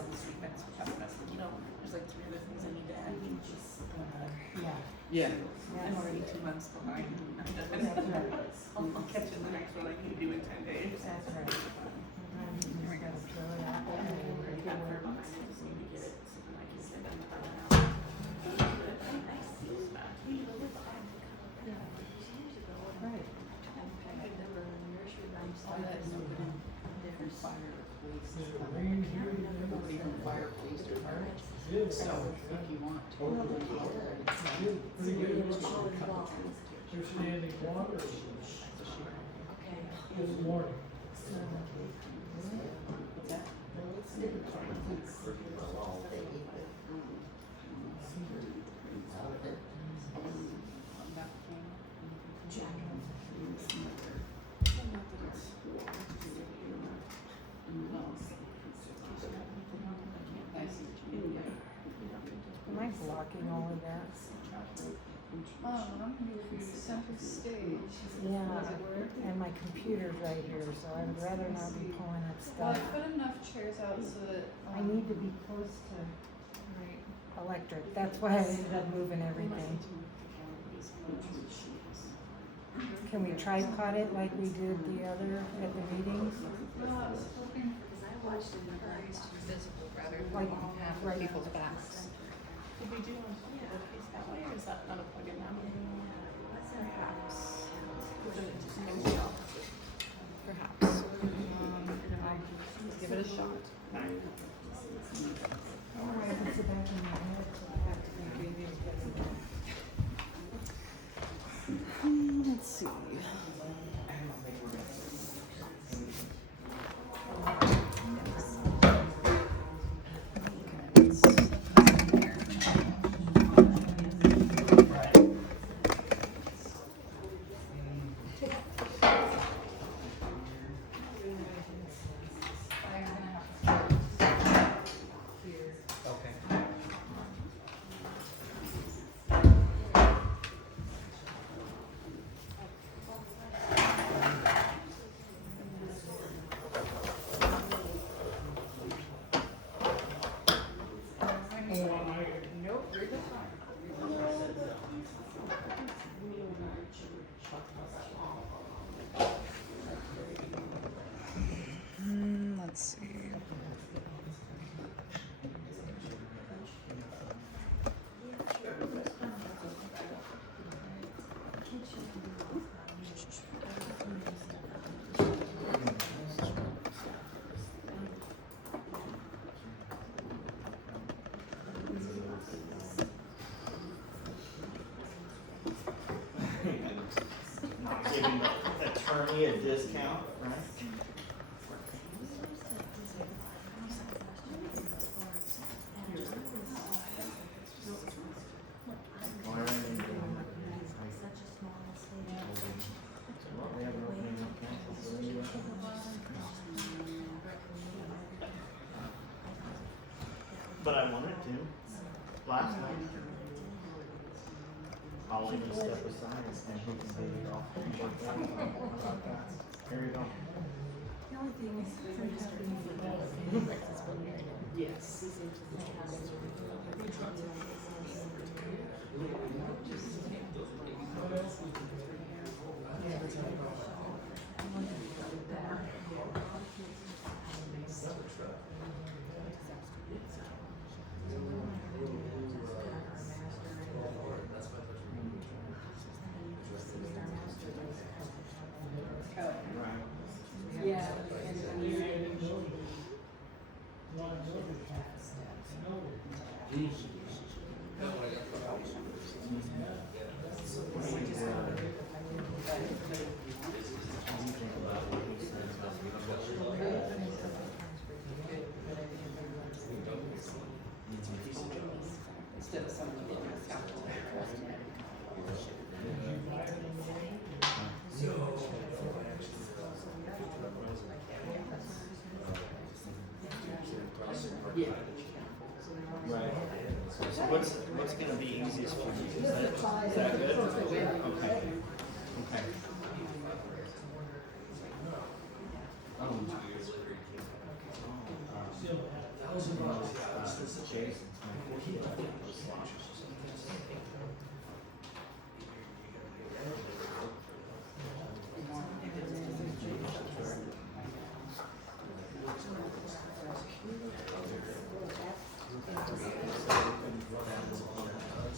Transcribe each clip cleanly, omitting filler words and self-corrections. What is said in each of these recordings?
on the street fence, which happened. I said, you know, there's like 3 other things I need to add. And just, Yeah. I'm already 2 months behind. That's right. I'll catch you in the next one I can do in 10 days. That's right. Sometimes you just gotta throw it out there and make it work. I just need to get it so that I can get it done now. Right. So if you want to. You're standing water this morning. Am I blocking all of that? Center stage. Yeah, Does it work? and my computer's right here, so I'd rather not be pulling up Well, I stuff. put enough chairs out so that. I need to be close to Right. electric, that's why I ended up moving everything. Can we tripod it like we did the other at the meetings? Well, I was hoping for areas to be visible rather than Like, half right. people's backs. Did we do a case that way, or is that not a plug-in now? Perhaps. Perhaps. Give it a shot. Alright, it's the back of my head, so I have to be really careful. Let's see. Let's see. Giving the attorney a discount, right? But I wanted to last night. I'll even step aside and he can be off. Here you go. The only thing is, Yes. Yeah. Instead of someone getting us out to the yeah. Right. So what's gonna be easiest for you? Is that good? Okay. Okay. Jason's my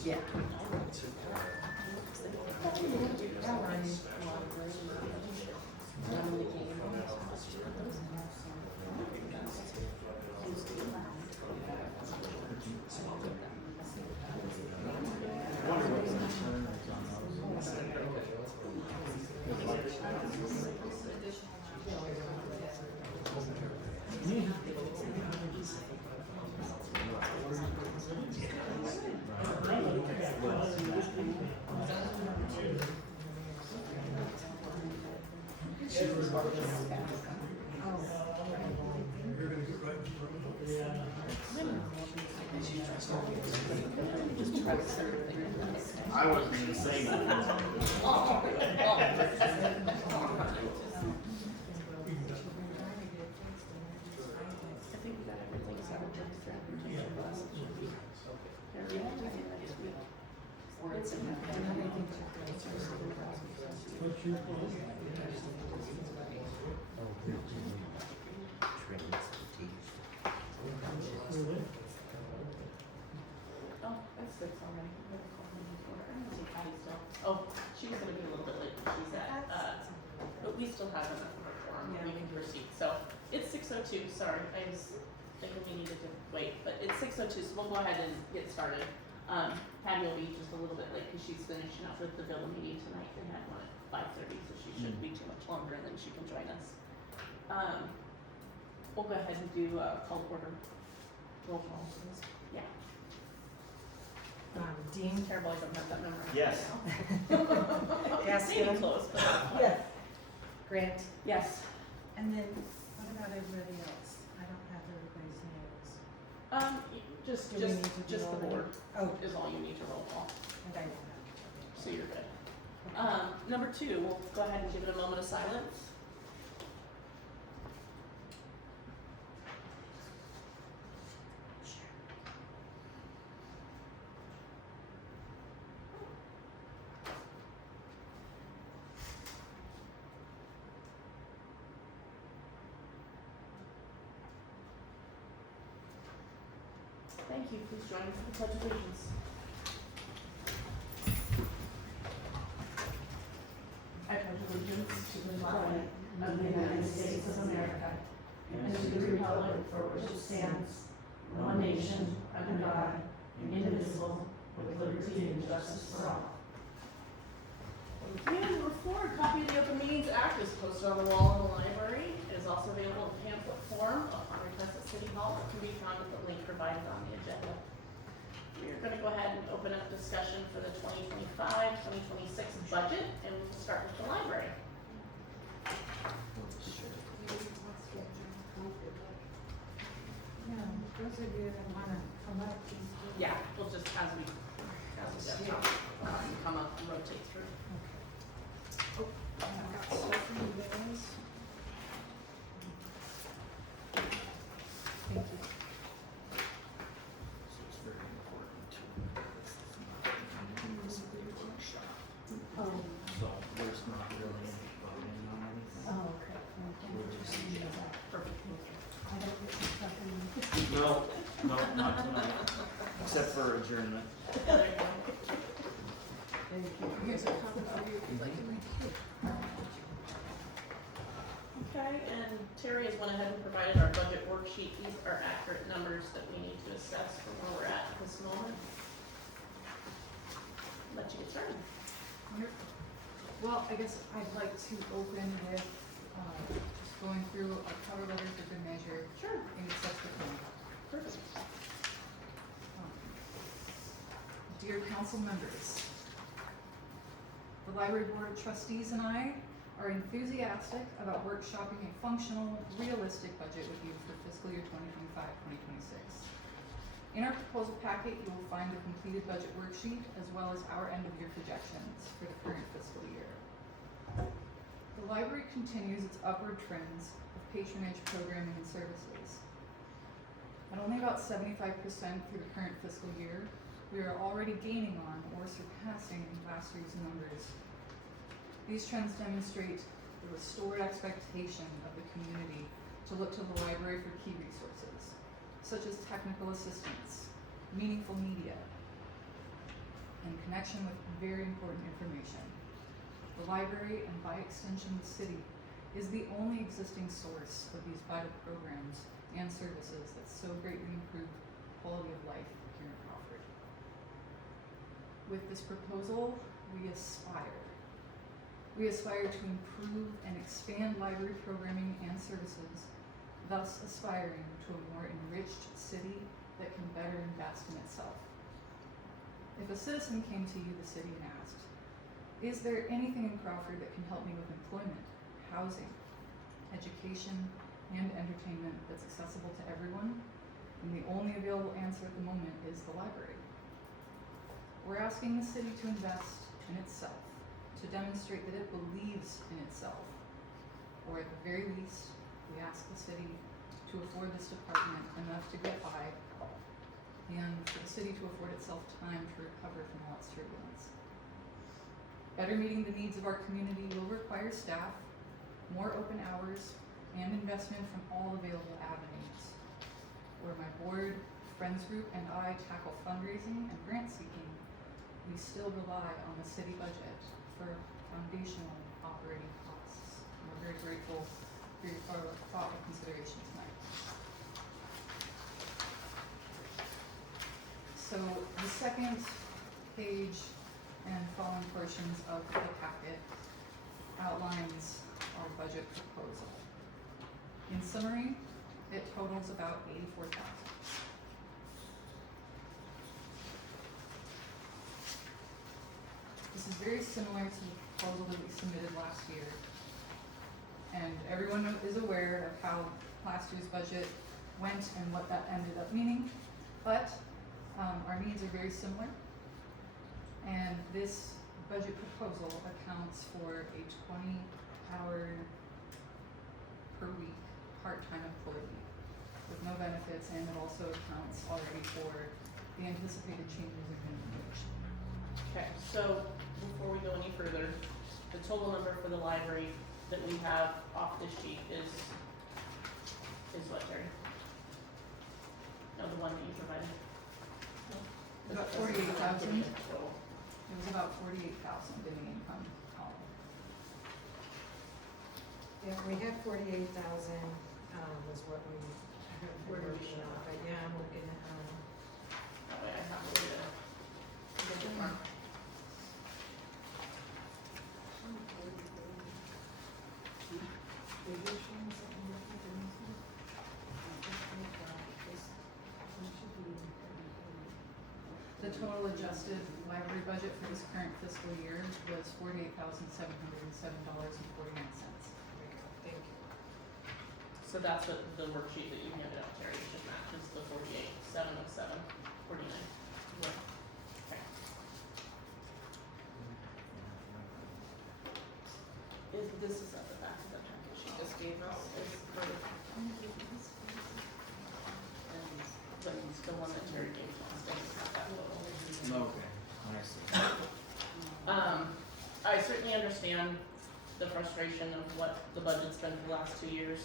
Yeah. I wasn't even saying that. I think we got everything settled in the transportation bus. Or it's in What's your plan? Really? Oh, that's 6 already. I'm gonna call her before. I don't see Patty still. Oh, she was gonna be a little bit late, but she's at, but we still have enough of a forum, we can proceed. So, it's 6:02, sorry, I was thinking we needed to wait, but it's 6:02, so we'll go ahead and get started. Patty will be just a little bit late because she's finishing up with the bill meeting tonight. They had one at 5:30, so she shouldn't be too much longer, and then she can join us. We'll go ahead and do, call to order. Roll call. Yeah. Dean? Terrible, I don't have that memorized. Yes. Yes, Maybe Dylan? close, but not quite. Yes. Grant? Yes. And then, what about everybody else? I don't have everybody's names. Just, Do we need to do just the all of board them? Oh, is all you need to roll call, and I don't have. so you're good. Number 2, we'll go ahead and give it a moment of silence. Thank you. Please join me for the Pledge of Allegiance. I pledge allegiance to the flag of the United States of America and to the republic for which it stands, one nation, under God, indivisible, with liberty and justice for all. And number 4, a copy of the Open Meetings Act is posted on the wall in the library. It is also available in pamphlet form upon request at City Hall. It can be found at the link provided on the agenda. We are going to go ahead and open up discussion for the 2025-2026 budget, and we'll start with the library. Yeah, those of you that wanna come up, please do. Yeah, we'll just, as we go, come up and rotate through. Oh, I've got stuff in you guys. Thank you. So it's very important to this is the workshop. Oh, So there's not really any voting on anything. oh, okay. We'll just, Perfect. I don't get some stuff in. no, not tonight, except for adjournment. There you go. Thank you. Here's a copy for you if you'd like to read it. Okay, and Terry has went ahead and provided our budget worksheet. These are accurate numbers that we need to assess from where we're at this moment. Let you get started. Well, I guess I'd like to open with, just going through our cover letter for good measure Sure. and accept the plan. Perfect. Dear council members, the library board of trustees and I are enthusiastic about workshopping a functional, realistic budget with you for fiscal year 2025-2026. In our proposal packet, you will find a completed budget worksheet as well as our end of year projections for the current fiscal year. The library continues its upward trends of patronage, programming, and services. At only about 75% through the current fiscal year, we are already gaining on or surpassing last year's numbers. These trends demonstrate the restored expectation of the community to look to the library for key resources, such as technical assistance, meaningful media, and connection with very important information. The library, and by extension the city, is the only existing source of these vital programs and services that so greatly improve quality of life here in Crawford. With this proposal, we aspire. We aspire to improve and expand library programming and services, thus aspiring to a more enriched city that can better invest in itself. If a citizen came to you, the city, and asked, "Is there anything in Crawford that can help me with employment, housing, education, and entertainment that's accessible to everyone?" then the only available answer at the moment is the library. We're asking the city to invest in itself, to demonstrate that it believes in itself. Or at the very least, we ask the city to afford this department enough to get by, and for the city to afford itself time to recover from all its turbulence. Better meeting the needs of our community will require staff, more open hours, and investment from all available avenues. Where my board, friends group, and I tackle fundraising and grant seeking, we still rely on the city budget for foundational operating costs. And we're very grateful for your thoughtful consideration tonight. So the second page and following portions of the packet outlines our budget proposal. In summary, it totals about $84,000. This is very similar to the proposal that we submitted last year. And everyone is aware of how last year's budget went and what that ended up meaning. But our needs are very similar. And this budget proposal accounts for a 20-hour per week part-time employee with no benefits, and it also accounts already for the anticipated changes in minimum wage. Okay, so before we go any further, the total number for the library that we have off this sheet is what, Terry? No, the one that you provided? About That's the 48,000. one total. It was about 48,000 in the income column. Yeah, we had 48,000, was what we Where were did we working show on, but yeah, I'm looking at, That way I have a way to get it marked. The total adjusted library budget for this current fiscal year was $48,707.49. thank you. So that's what the worksheet that you handed out, Terry, should match, is the 48,707.49. Okay. This is at the back of the package she just gave us, is for, and the one that Terry gave us doesn't have that total. Okay, I see. I certainly understand the frustration of what the budget's been for the last 2 years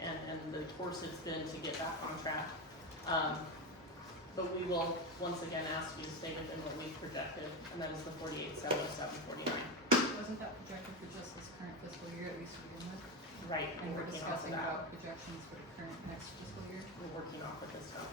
and the course it's been to get back on track. But we will once again ask you to stay within what we've projected, and that is the 48,707.49. Wasn't that projected for just this current fiscal year, at least to begin with? Right, And we're we're working off of discussing that. about projections for the current next fiscal year? We're working off of this stuff.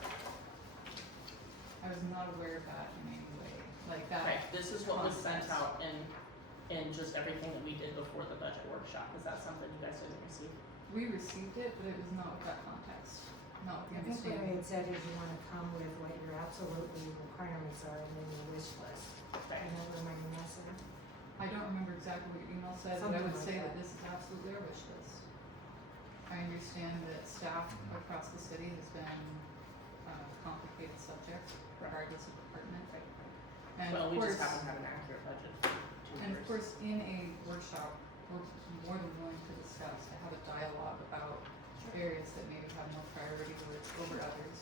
I was not aware of that in any way, like that. Okay, this is what was sent concept. out in just everything that we did before the budget workshop. Is that something you guys didn't receive? We received it, but it was not with that context, not with I the think what I understanding. had said is you wanna come with what your absolutely requirements are and then your wish list. Okay. And then remind me, yes, sir? I don't remember exactly what your email said, but I Something would like say that. that this is absolutely our wish list. I understand that staff across the city has been a complicated subject regardless of department. And Well, of we just course, haven't had an accurate budget for 2 and of years. course, in a workshop, we're more than willing to discuss, to have a dialogue about areas that maybe have more priority over others.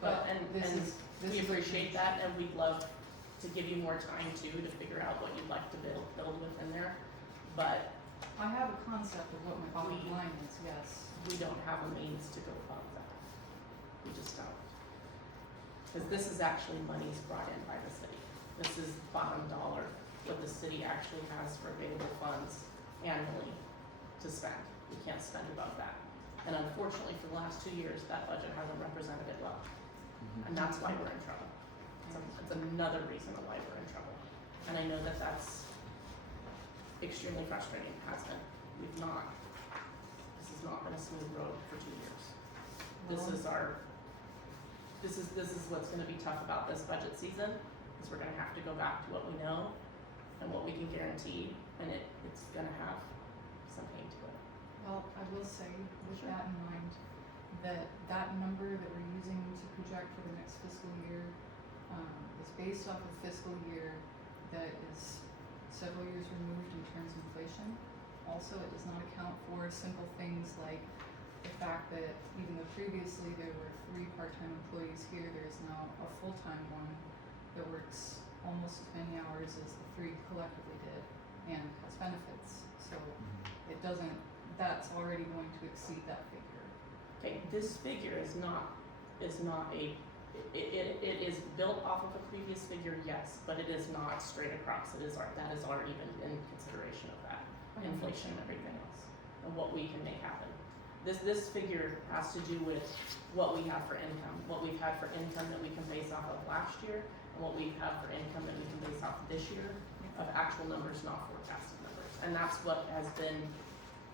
But, this and is we a appreciate change. that, and we'd love to give you more time too, to figure out what you'd like to build within there. But I have a concept of what my bottom We- line is, yes. we don't have a means to go above that. We just don't. Cause this is actually monies brought in by the city. This is bottom dollar, what the city actually has for available funds annually to spend. We can't spend above that. And unfortunately, for the last 2 years, that budget hasn't represented it well. And that's why we're in trouble. It's another reason why we're in trouble. And I know that that's extremely frustrating, has been. This has not been a smooth road for 2 years. This is what's gonna be tough about this budget season, is we're gonna have to go back to what we know and what we can guarantee, and it's gonna have some pain to it. Well, I will say, with Sure. that in mind, that number that we're using to project for the next fiscal year, is based off of fiscal year that is several years removed in terms of inflation. Also, it does not account for simple things like the fact that even though previously there were 3 part-time employees here, there is now a full-time one that works almost as many hours as the 3 collectively did and has benefits. So it doesn't, that's already going to exceed that figure. Okay, this figure is not a, it is built off of a previous figure, yes, but it is not straight across. That is already been in consideration of that, inflation and everything else, and what we can make happen. This figure has to do with what we have for income, what we've had for income that we can base off of last year, and what we have for income that we can base off of this year, of actual numbers, not forecasted numbers. And that's what has been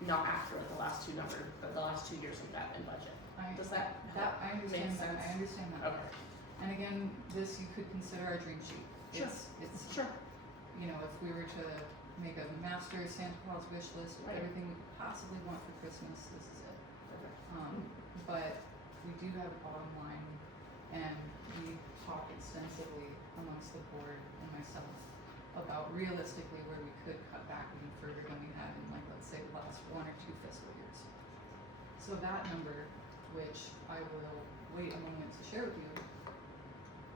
not accurate the last 2 years we've had in budget. Does that I understand make that, sense? I understand that. Okay. And again, this you could consider our dream sheet. Sure. It's, Sure. you know, if we were to make a master Santa Claus wish list of Right. everything we could possibly want for Christmas, this is it. Okay. But we do have a bottom line, and we talk extensively amongst the board and myself about realistically where we could cut back even further than we had in, like, let's say the last 1 or 2 fiscal years. So that number, which I will wait a moment to share with you,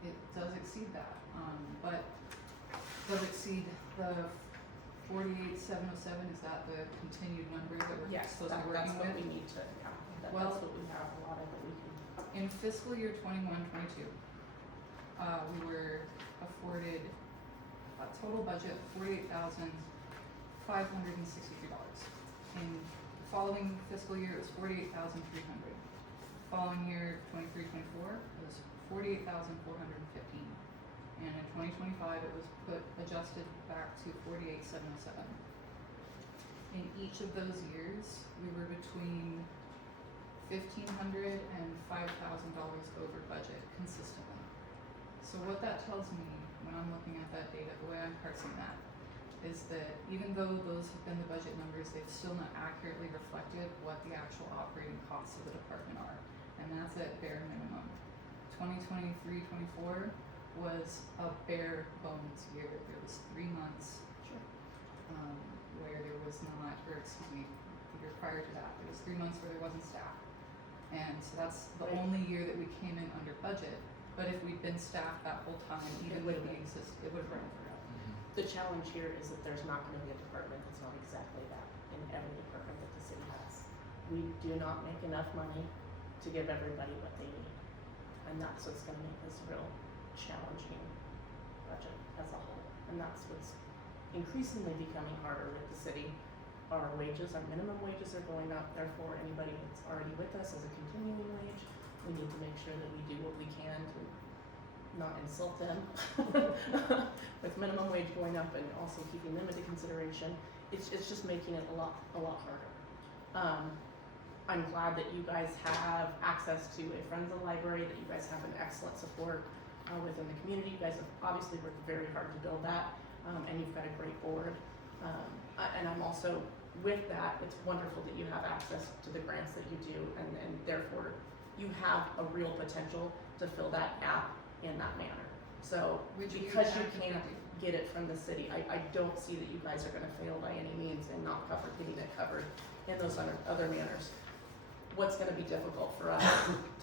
it does exceed that, but does exceed the 48,707, is that the continued number that we're Yes, supposed to be that's working what with? we need to, that's Well- what we have, a lot of it we can. In fiscal year 21-22, we were afforded a total budget of $48,563. In the following fiscal year, it was $48,300. Following year, 23-24, it was $48,415. And in 2025, it was adjusted back to 48,707. In each of those years, we were between $1,500 and $5,000 over budget consistently. So what that tells me when I'm looking at that data, the way I'm parsing that, is that even though those have been the budget numbers, they've still not accurately reflected what the actual operating costs of the department are. And that's at bare minimum. 2023-24 was a bare bones year. There was 3 months where there was not, or excuse me, the year prior to that, there was 3 months where there wasn't staff. And so that's the Right. only year that we came in under budget. But if we'd been staffed that whole time, even would've with the been. it would have run for us. The challenge here is that there's not gonna be a department that's not exactly that in every department that the city has. We do not make enough money to give everybody what they need. And that's what's gonna make this a real challenging budget as a whole. And that's what's increasingly becoming harder with the city. Our wages, our minimum wages are going up, therefore anybody that's already with us as a continuing wage, we need to make sure that we do what we can to not insult them with minimum wage going up and also keeping them into consideration. It's just making it a lot harder. I'm glad that you guys have access to a Friends of the Library, that you guys have an excellent support within the community. You guys have obviously worked very hard to build that, and you've got a great board. And I'm also, with that, it's wonderful that you have access to the grants that you do, and therefore you have a real potential to fill that gap in that manner. So, Which we because you actively can't do. get it from the city, I don't see that you guys are gonna fail by any means and not getting it covered in those other manners. what's gonna be difficult for us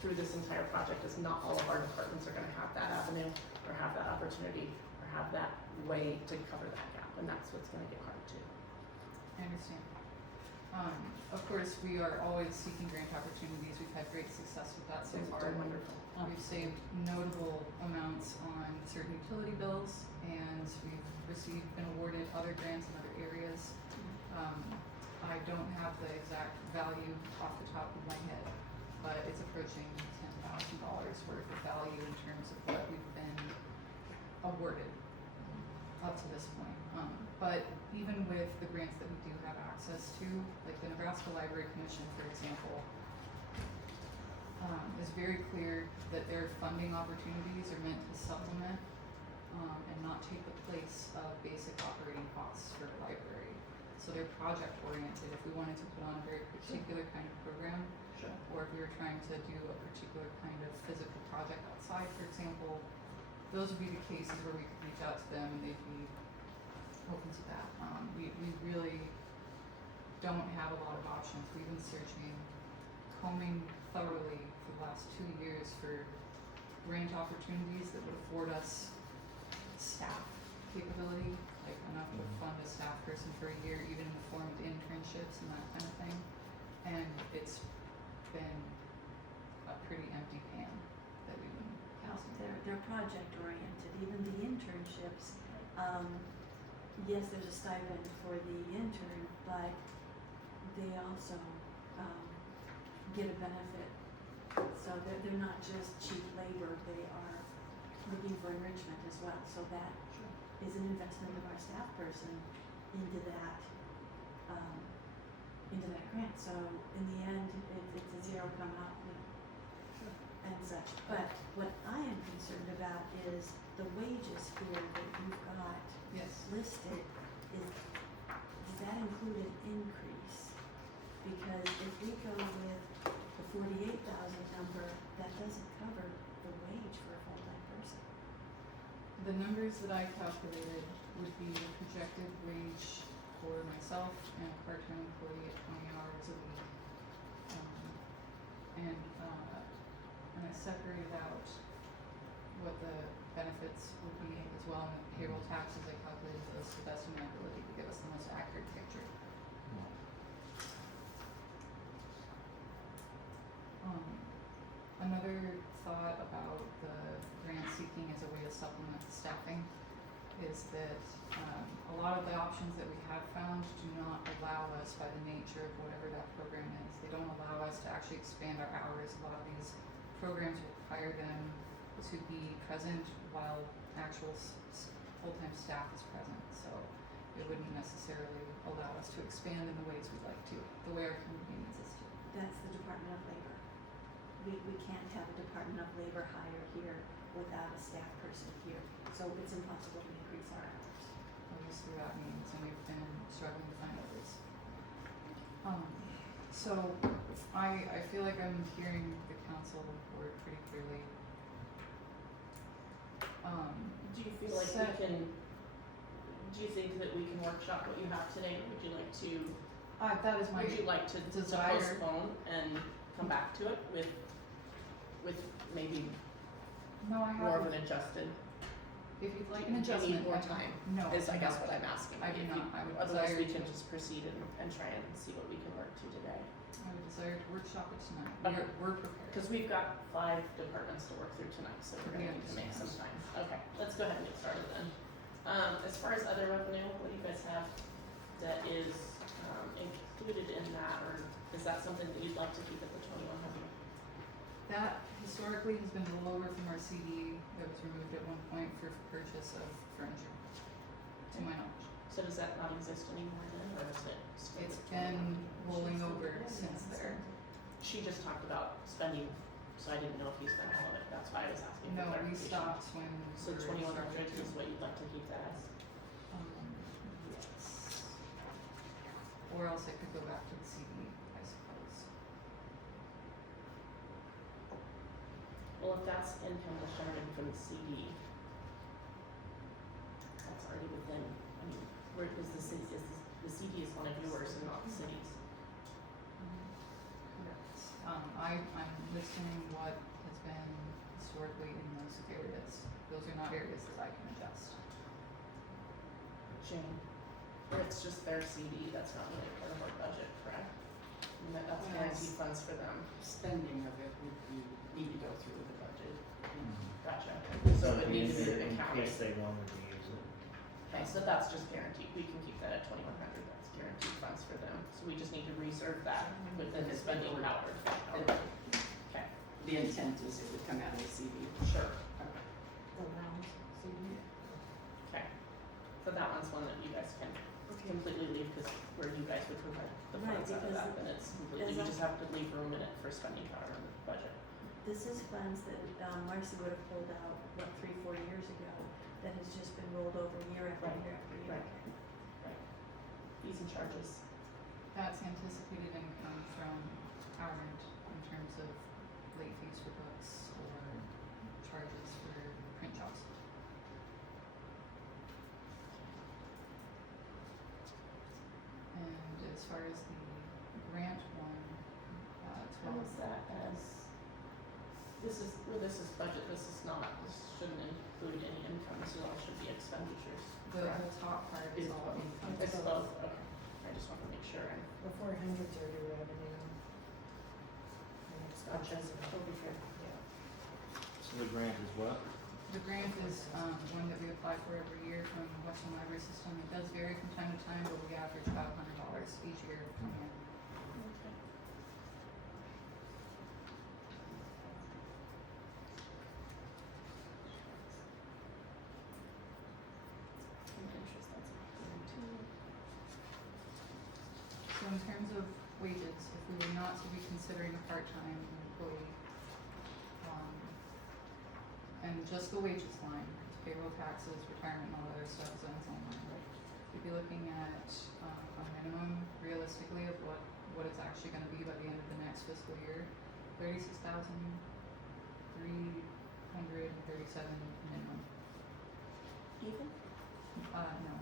through this entire project is not all of our departments are gonna have that avenue, or have that opportunity, or have that way to cover that gap, and that's what's gonna get hard too. I understand. Of course, we are always seeking grant opportunities. We've had great success with that so It's far. been wonderful. We've saved notable amounts on certain utility bills, and we've been awarded other grants in other areas. I don't have the exact value off the top of my head, but it's approaching $10,000 worth of value in terms of what we've been awarded up to this point. But even with the grants that we do have access to, like the Nebraska Library Commission, for example, is very clear that their funding opportunities are meant to supplement and not take the place of basic operating costs for the library. So they're project oriented. If we wanted to put on a very particular kind of program, Sure. or if we were trying to do a particular kind of physical project outside, for example, those would be the cases where we could reach out to them and they'd be open to that. We really don't have a lot of options. We've been searching, combing thoroughly for the last 2 years for grant opportunities that would afford us staff capability, like enough to fund a staff person for a year, even in the form of internships and that kind of thing. And it's been a pretty empty pan that we've been casting. They're project oriented, even the internships. Yes, there's a stipend for the intern, but they also get a benefit. So they're not just cheap labor, they are looking for enrichment as well. So that is an investment of our staff person into that grant. So in the end, it's a zero come out and such. But what I am concerned about is the wages here that you've got Yes. listed. Does that include an increase? Because if we go with the 48,000 number, that doesn't cover the wage for a full-time person. The numbers that I calculated would be the projected wage for myself and a part-time employee at 20 hours a week. And I separated out what the benefits would be as well, and the payroll taxes I calculated those to the best of my ability to give us the most accurate picture. Another thought about the grant seeking as a way to supplement the staffing is that a lot of the options that we have found do not allow us, by the nature of whatever that program is, they don't allow us to actually expand our hours. A lot of these programs require them to be present while actual full-time staff is present. So it wouldn't necessarily allow us to expand in the ways we'd like to, the way our company needs us to. That's the Department of Labor. We can't have a Department of Labor hire here without a staff person here. So it's impossible to increase our hours. Obviously that means, and we've been struggling to find others. So I feel like I'm hearing the council report pretty clearly. Do you feel like do you think that we can workshop what you have today, or would you like to, That is my would you like to desire. postpone and come back to it with maybe No, I more of haven't. an adjusted? If you'd like Do an you adjustment, need more I can- time? No. Is I do guess not. what I'm asking. I do If not. you- I would Otherwise, we desire can to- just proceed and try and see what we can work to today. I would desire to workshop it tonight. Okay. We're prepared. Because we've got 5 departments to work through tonight, so we're gonna We need to make some understand. time. Okay, let's go ahead and get started then. As far as other revenue, what do you guys have that is included in that, or is that something that you'd like to keep at the 2,100? That historically has been rollover from our CD that was removed at one point for purchase of furniture, to my knowledge. So does that not exist anymore then, or is it still? It's the been 2,100? rolling over since there. She just talked about spending, so I didn't know if you spent all of it, that's why I was asking for No, we clarification. stopped when. So we were 2,100 starting is to- what you'd like to keep that as? Yes. Or else it could go back to the CD, I suppose. Well, if that's income that's generated from the CD, that's already within, I mean, where is the city, the CD is one of yours and not the city's. Correct. I'm listing what has been historically in those areas. Those are not areas that I can adjust. Jane, it's just their CD, that's not really part of our budget, correct? And that's Well, guaranteed funds for them. Spending of it would be, need to go through the budget. Gotcha. So it needs to be In accounted. case they wanted to use it. Okay, so that's just guaranteed, we can keep that at 2,100, that's guaranteed funds for them, so we just need to reserve that within the spending power. Okay, The intent is it would come out of the CD. sure, The round CD. okay. So that one's one that you guys can completely leave, cause where you guys would provide the Right, funds out of because that, then it's completely, we just have to leave room in it for spending power in the budget. This is funds that, Marcy would have pulled out, 3-4 years ago, that has just been rolled over year after Right, year after year. right. Fees and charges. That's anticipated income from our end in terms of late fees for books or charges for print jobs. And as far as the grant one, How 12, is that as, this is budget, this shouldn't include any income, this all should be expenditures. the correct? whole top part is all income. It's both, okay, I just wanna make sure I'm. The 400s are your revenue. And Gotcha. expenses. Over here. Yeah. So the grant is what? The grant is one that we apply for every year from the Western Library System. It does vary from time to time, but we average about $100 each year coming in. Okay. And interest, that's important too. So in terms of wages, if we were not to be considering a part-time employee, and just the wages line, payroll, taxes, retirement, and all that other stuff is on its own line, right? We'd be looking at a minimum realistically of what it's actually gonna be by the end of the next fiscal year, $36,337 minimum. Even? No,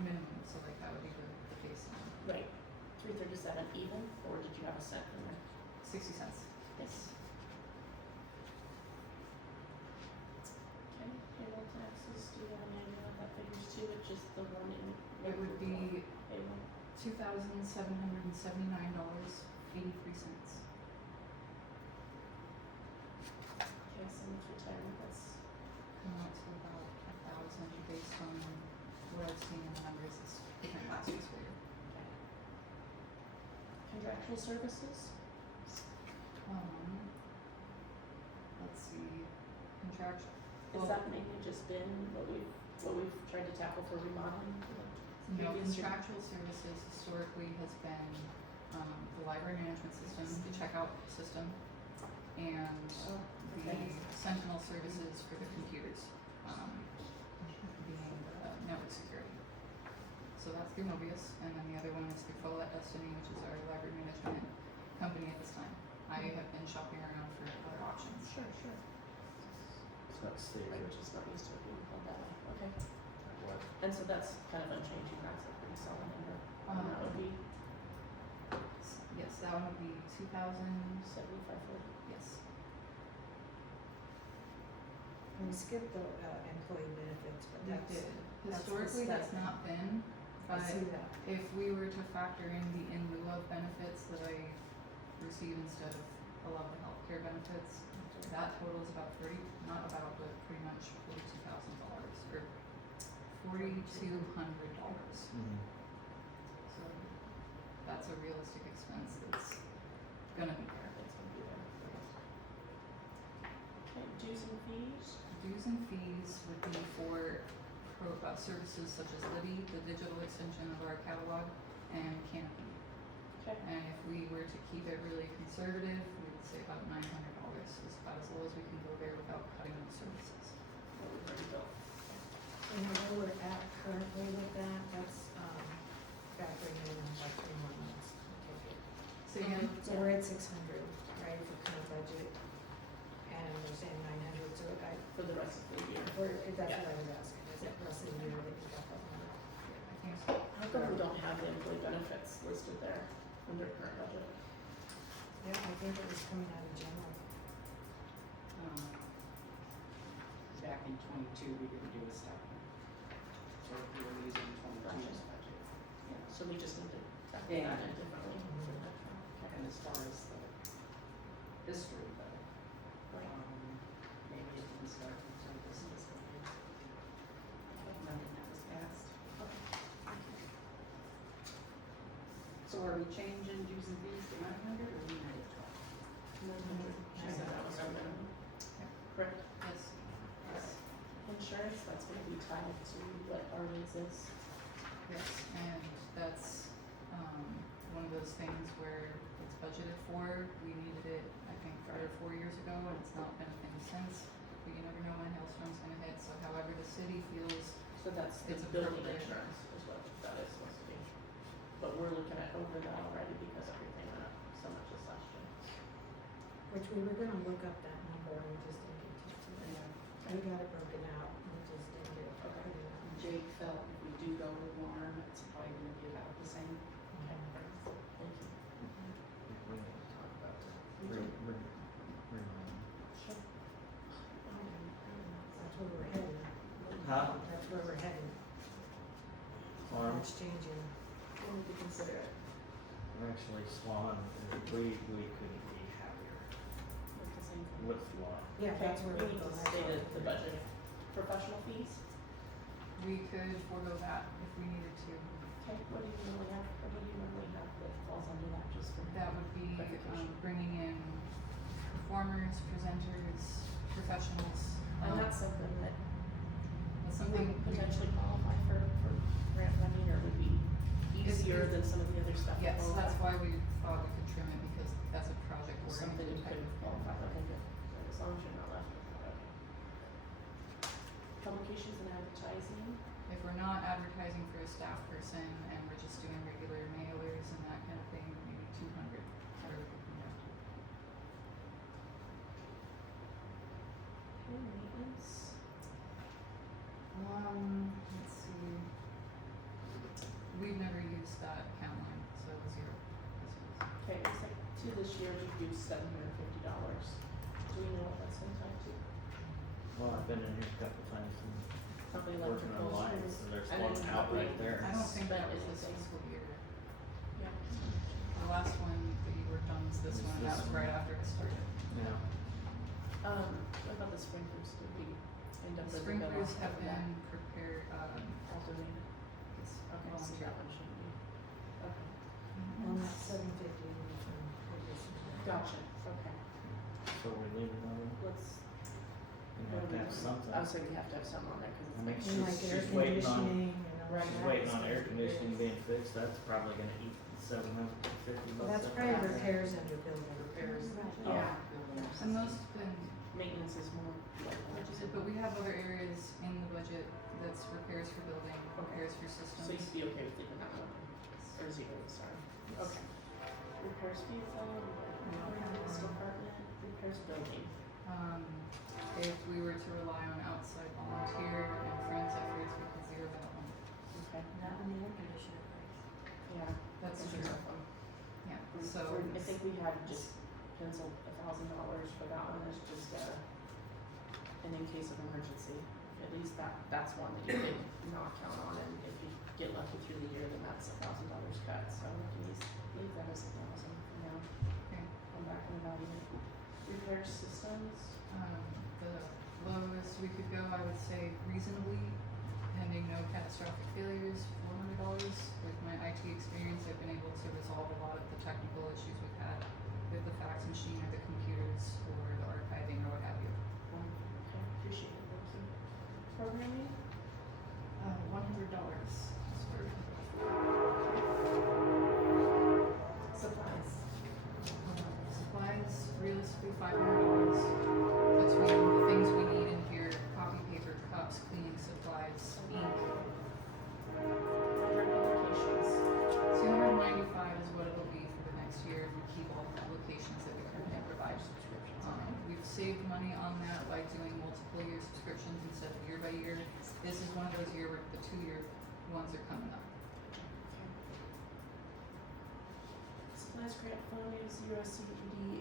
minimum, so like that would be the baseline, Right, 337 even, or did you have a cent in there? 60 cents. Yes. Okay, payroll taxes, do you have an idea what that figures to, it's just the one in. It would be Payroll. $2,779.83. Okay, so much retirement, that's, Come out to about 1,000 based on what I've seen in the numbers this different last fiscal year. okay. Contractual services, Let's see, contractual. has that mainly just been what we've tried to tackle for remodeling for the No, previous year? contractual services historically has been, the library management system, the checkout system, and Oh, the okay. Sentinel services for the computers, being the network security. So that's through Mobius, and then the other one is through Follett Destiny, which is our library management company at this time. I have been shopping around for other options. Sure. So that's the Right, which is not used to it being called that way, okay. what? And so that's kind of unchanging, that's a pretty solid number, and that would be Yes, that one would be 2,000, 75 yes. And we skipped the employee benefits, but We that's. did. that's the Historically, that's step. not been, I but see that. if we were to factor in the in lieu of benefits that I receive instead of a lot of the healthcare benefits, that totals about pretty much $42,000 or $4,200. So that's a realistic expense that's gonna be there. That's gonna be there. Okay, dues and fees, Dues and fees would be for services such as Libby, the digital extension of our catalog, and Canopy. okay, And if we were to keep it really conservative, we would say about $900 is about as low as we can go there without cutting those services. what we've already built. And where we're at currently with that, that's, factoring in like 3 more months. Okay. So again, So we're at 600, right, for current budget, and they're saying 900, so For the rest of the year. that's Yeah. what I was asking, is it less than a year that you got that number? I think so. How come we don't have the employee benefits listed there under current budget? They Yeah, I think it was coming out of general. Back in 22, we didn't do a stipend. So we were using 22's budget. Yeah. So we just need to factor Yeah. that in differently for the next one. Okay. And as far as the history, but, maybe it didn't start until this fiscal year. Nothing that was passed. So are we changing dues and fees to 900 or we made it 12? 900. She said that was our minimum. Correct. Yes. Yes. Insurance, that's gonna be tied to what our raise is. Yes, and that's, one of those things where it's budgeted for, we needed it, I think, 3 or 4 years ago, and it's not been a thing since. But you never know when hailstorm's gonna hit, so however the city feels, So that's the It's building appropriate. insurance is what that is supposed to be. But we're looking at over that already because everything went up so much this last year. Which we were gonna look up that number and we just didn't get to it. Yeah. We got it broken out, we just didn't get it broken out. Jake felt if we do go with Warren, it's probably gonna be about the same. Okay, thank you. We need to talk about that. Sure. That's where we're headed. Huh? That's where we're headed. Farm, It's changing. We need to consider it actually Swan, we couldn't be happier with the same thing. with Swan. Yeah, Okay, that's where we we're need to going. stay the budget. Professional fees, we could forego that if we needed to. okay, what do you normally have that falls under that, just for? That would be, Clarification. bringing in performers, presenters, professionals. And that's something that That's something something would potentially qualify for grant funding, or would be easier than some of the other stuff. Yes, qualify. that's why we thought we could trim it, because that's a project we're gonna Something do you type could of thing. qualify, okay, good, as long as you're not left with that, okay. Publications and advertising, If we're not advertising for a staff person and we're just doing regular mailers and that kind of thing, maybe 200 or, pay maintenance, let's see. We've never used that account line, so 0. okay, looks like this year we've used $750. Do we know what that's been tied to? Well, I've been in here a couple times and Something working on electrical. lines, and there's And one then out right we- there. I don't think that was Spent this anything. fiscal year. Yeah. The last one that you worked on was this Was one, and this that was one. right after I started. Yeah. What about the sprinklers, did we end up with a bill Sprinklers off have of that? been prepared, Alternated, it's okay, so volunteer. that one shouldn't be, okay, On that 750 we was from previous year. gotcha, okay, So we leave it on, let's, we what have do to we have do? something. I was saying we have to have some on there, cause I mean, it's And like, like air she's waiting on- conditioning and all Right. She's that waiting on stuff. air conditioning being fixed, that's probably gonna eat $750. Well, that's up probably there. repairs under building. Repairs. Right. Yeah. Buildings. And those have been maintenance is more like budgeted, but we have other areas in the budget that's repairs for building, repairs for systems. so you'd be okay with leaving that one, or zero, sorry, okay. Repairs vehicle, repairs department, repairs building, If we were to rely on outside volunteer and friends efforts, we could zero that one. okay, Not when the air conditioner breaks. yeah. That's That's true. a tough one. Yeah, So so. I think we had just penciled $1,000 for that one as just and in case of emergency. At least that's one that you could not count on, and if you get lucky through the year, then that's $1,000 cut, so we can leave that as 1,000 for now. Okay. Come back and evaluate. Repair systems, The lowest we could go, I would say reasonably, pending no catastrophic failures, $400. With my IT experience, I've been able to resolve a lot of the technical issues we've had with the fax machine or the computers or the archiving or what have you. okay, appreciate it, thank you. Programming, $100. supplies, Supplies, realistically $500. Between the things we need in here, copy paper, cups, cleaning supplies, ink. publications, 295 is what it'll be for the next year if we keep all the publications that we currently provide. subscriptions, We've saved money on that by doing multiple year subscriptions instead of year by year. This is one of those year where the 2-year ones are coming up. supplies supplies grant fund is USCED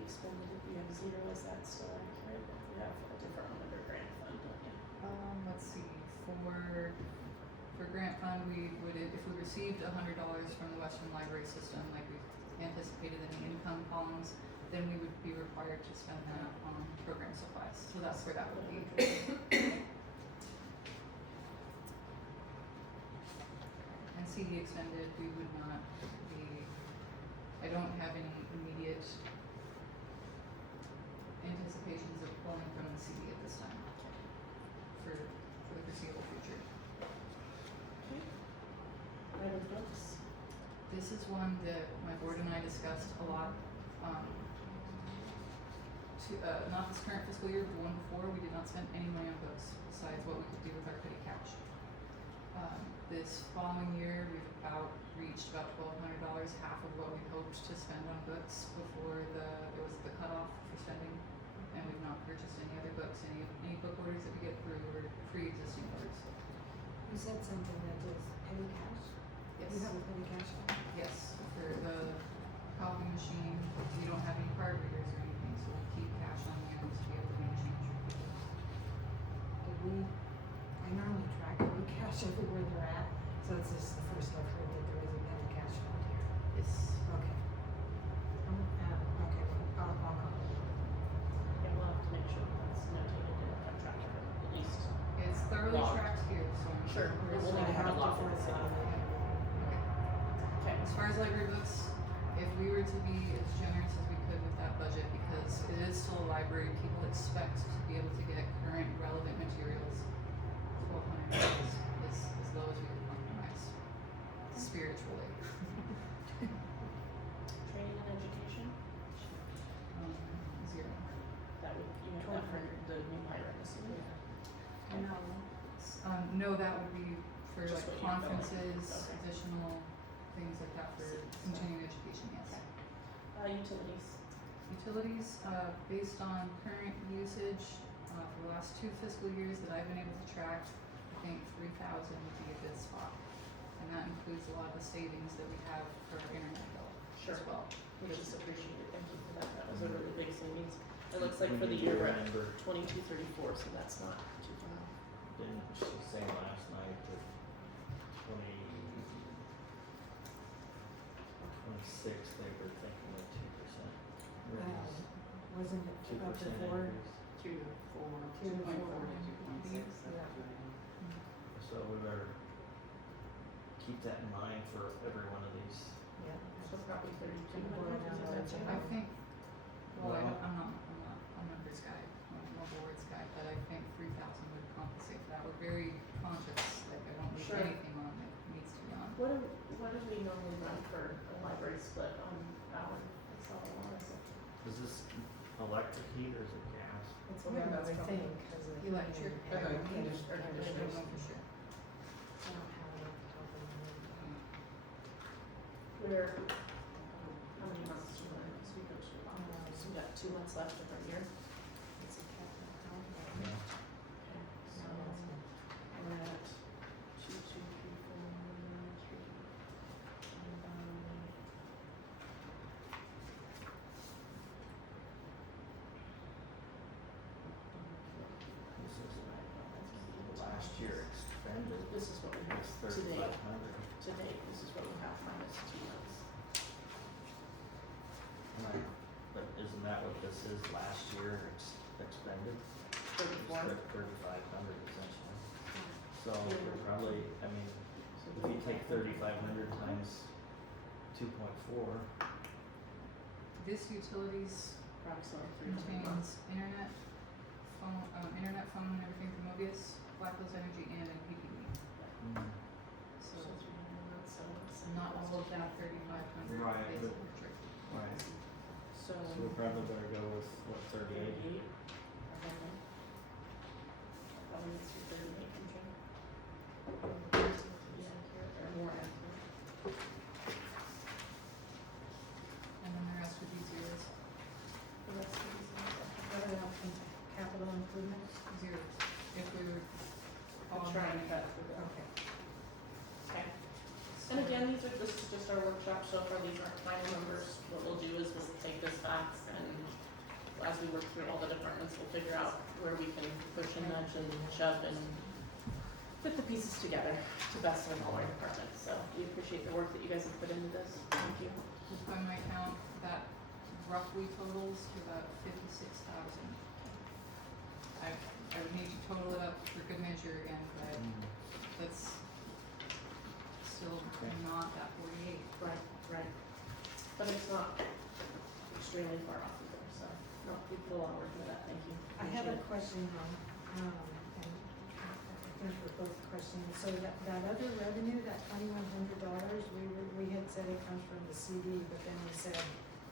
expended, we have 0, is that still accurate? We have a different one under grant fund, don't we? Let's see, for grant fund, we would, if we received $100 from the Western Library System, like we anticipated in the income columns, then we would be required to spend that on program supplies, so that's where that would be. And CD expended, we would not be, I don't have any immediate anticipations of pulling from the CD at this time for the foreseeable future. Okay. Private books. This is one that my board and I discussed a lot, not this current fiscal year, but the one before, we did not spend any money on books besides what we could do with our petty cash. This following year, we've reached about $1,200, half of what we hoped to spend on books before there was the cutoff for spending, and we've not purchased any other books. Any book orders that we get through were pre-existing orders. You said something that is petty cash? Yes. You have a petty cash on? Yes, for the copy machine, we don't have any card readers or anything, so we keep cash on hand to be able to make change for people. I normally track petty cash everywhere they're at, so it's just the first I've heard that there is a petty cash fund here. It's, Okay. Okay, well, I'll call it. Yeah, we'll have to make sure that's notated in our contract, or at least. it's thoroughly Logged. tracked here, so. Sure, We'll we'll need to have a lot for the city. Okay. As far as library books, if we were to be as generous as we could with that budget, because it is still a library, people expect to be able to get current relevant materials. $1,200 is as low as we can compromise spiritually. Training and education, 0. that would, you know, that for the new hire, I'm assuming. No, No, that would be for Just like what you feel like. conferences, Okay. additional things like that for continuing education, yes. Utilities, Utilities, based on current usage, for the last 2 fiscal years that I've been able to track, I think 3,000 would be a good spot. And that includes a lot of the savings that we have for our internet bill Sure. as well. which is appreciated, thank you for that, that was a really big savings. It looks like for the year we're at Remember, 2234, so that's not too far. didn't she say last night that 26, they were thinking of 2% raise? Wasn't it Two up to percent 4? increase. 2 to 4, 2 to 2.4 4. to 2.6, Yeah. that's right. So we better keep that in mind for every one of these. Yeah. So probably 32. Can boil down to that. I think, well, Well- I'm not a numbers guy, I'm a boards guy, but I think 3,000 would compensate for that. We're very conscious, like I don't leave Sure. anything on that needs to be on. What do we normally run for a library split on hour? That's all I want, is it? Is this electric heat or is it gas? It's I think, because of the Electric. heating. Okay. Yeah, Condition- or I don't conditioners. know for sure. I don't have it off the top of my head. We're, how many months do we run this? We go to, so we got 2 months left of our year. It's a capital account, but Yeah. Okay, so no, it's not. we're at 2, 2, 3, 4, 3. This is last year expended. This is what we have It's today. 3,500. Today, this is what we have minus 2 months. Right. But isn't that what this is, last year expended? 34. 3,500 essentially. So we're probably, I mean, if you take 3,500 times 2.4, This utilities Approximately 3 contains months. internet, phone, and everything from Mobius, Black Hills Energy, and MPPE. So So 300 months, so it's not all of that 3,500 Right, is but- electric. right, So. so we probably better go with, what, 38? 38. Probably. Probably it's your 38 from Jim. Yeah, accurate, or more accurate. And then the rest would be zeros. The rest of these ones What about capital improvements? Zeros. If we were I'll all try and running- cut through that. Okay. Okay. So- And again, again, this is just our workshop so far, these aren't final numbers. What we'll do is we'll take this back and as we work through all the departments, we'll figure out where we can push and nudge and shove and put the pieces together to best serve all our departments. So we appreciate the work that you guys have put into this. Thank you. By my count, that roughly totals to about 56,000. I would need to total it up for good measure again, but that's still not that 48. Right. But it's not extremely far off either, so, no, we put a lot of work into that, thank you. I have a Appreciate it. question, and I think we're both questioning, so that other revenue, that $2,100, we had said it comes from the CD, but then we said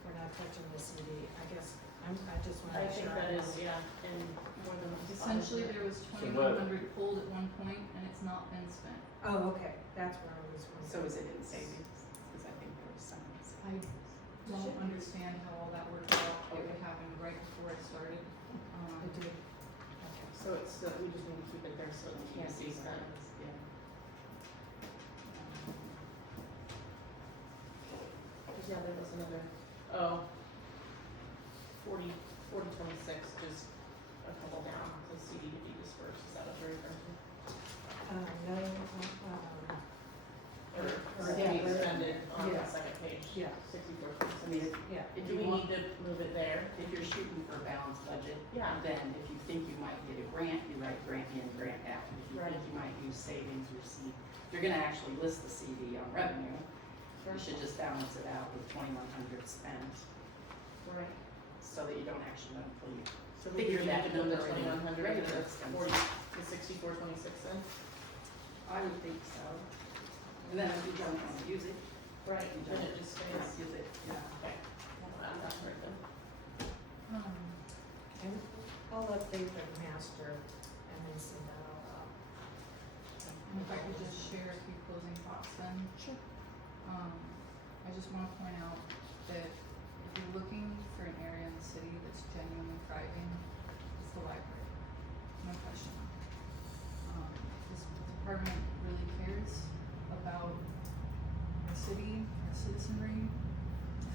we're not touching the CD. I guess, I just want to I make think sure. that is, yeah, and more than one spot, Essentially, isn't it? there was So 2,100 pulled at one point, and it's not been spent. Oh, okay, that's where I was. So is it in savings? Cause I think there was some. I don't understand how all that worked out. It would happen right before it started. It did. So it's, we just need to keep it there so that we can't see where that. it is, yeah. Yeah, there was another, 4026, just a couple down, the CD to be dispersed, is that what you're referring to? No, Or to yeah, be expended on the yeah. second page? Yeah. 64, I mean, yeah. if Do you we want, need to move it there? if you're shooting for a balanced budget, Yeah. then if you think you might get a grant, you write grant in, grant out. If you Right. think you might use savings or CD, if you're gonna actually list the CD on revenue, you should just balance it out with 2,100 spent, Right. so that you don't actually until you So we figure need that to move the number in 2,100 to regular the expense. 40, the 6426 then? I would think so. And then if you don't wanna use it, Right, you then don't it just wanna stays. use it, yeah. Okay, I'll add that right then. And I'll update the master and then send that all out. And if I could just share a few closing thoughts then. Sure. I just wanna point out that if you're looking for an area in the city that's genuinely thriving, it's the library, no question. This department really cares about the city, our citizenry,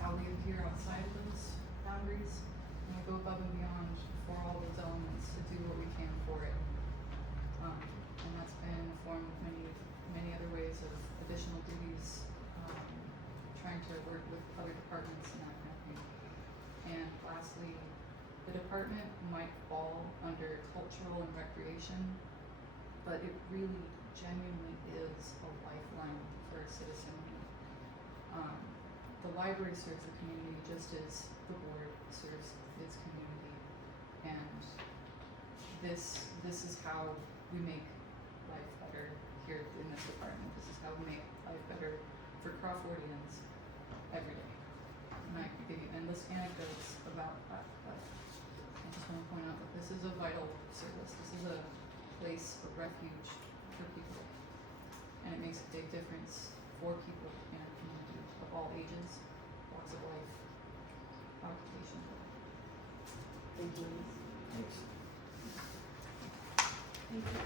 how we appear outside of those boundaries, and we go above and beyond for all those elements to do what we can for it. And that's been in the form of many other ways of additional duties, trying to work with other departments and that kind of thing. And lastly, the department might fall under cultural and recreation, but it really genuinely is a lifeline for our citizenry. The library serves the community just as the board serves its community. And this is how we make life better here in this department. This is how we make life better for Crawfordians every day. And I could give you endless anecdotes about that, but I just want to point out that this is a vital service. This is a place of refuge for people. And it makes a big difference for people in our community of all ages, walks of life, occupations. Thank you. Thanks. Thank you.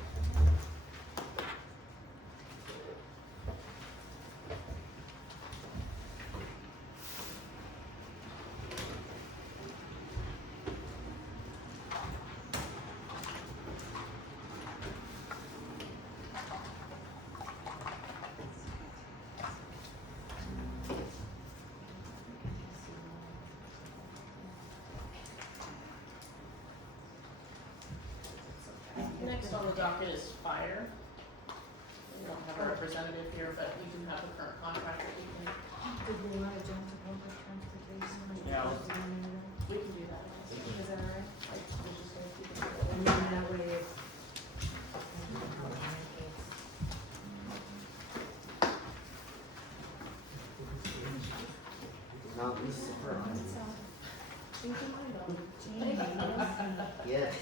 Next on the docket is fire. We don't have a representative here, but we do have a current contract that we can, Did we want to jump to public transportation? Yeah. we can do that. Is that all right? I was just gonna keep it. And then that way if. Not this surprise. Change your mind on it. Yes.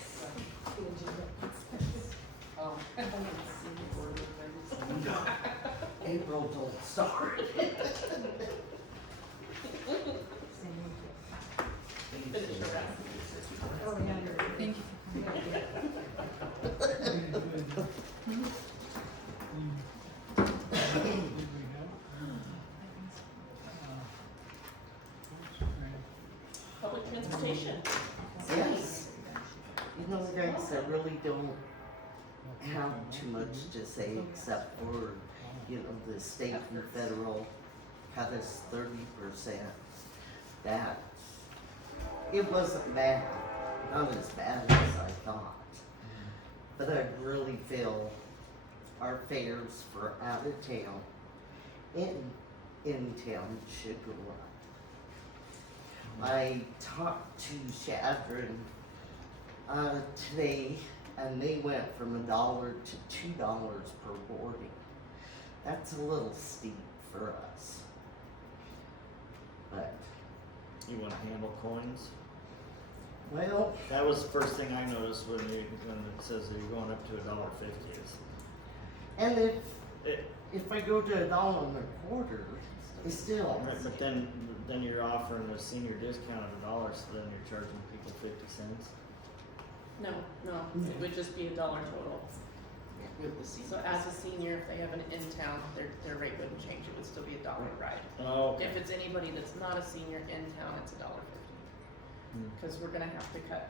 Oh. April don't start. Finish your rest. Oh, yeah. Thank you for coming. Did we have? I really don't have too much to say except for, you know, the state and federal cut us 30%. That, it wasn't bad, not as bad as I thought. But I really feel our fares for out of town in town should go up. I talked to Shadron today, and they went from $1 to $2 per boarding. That's a little steep for us. But, You wanna handle coins? well, That was the first thing I noticed when it says that you're going up to $1.50. and It, if I go to $1.25, it's still, right, but then you're offering a senior discount of $1, so then you're charging people 50 cents. No, it would just be $1 total. With the senior. So as a senior, if they have an in-town, their rate wouldn't change, it would still be $1 a ride. Oh, okay. If it's anybody that's not a senior in town, it's $1.50. Cause we're gonna have to cut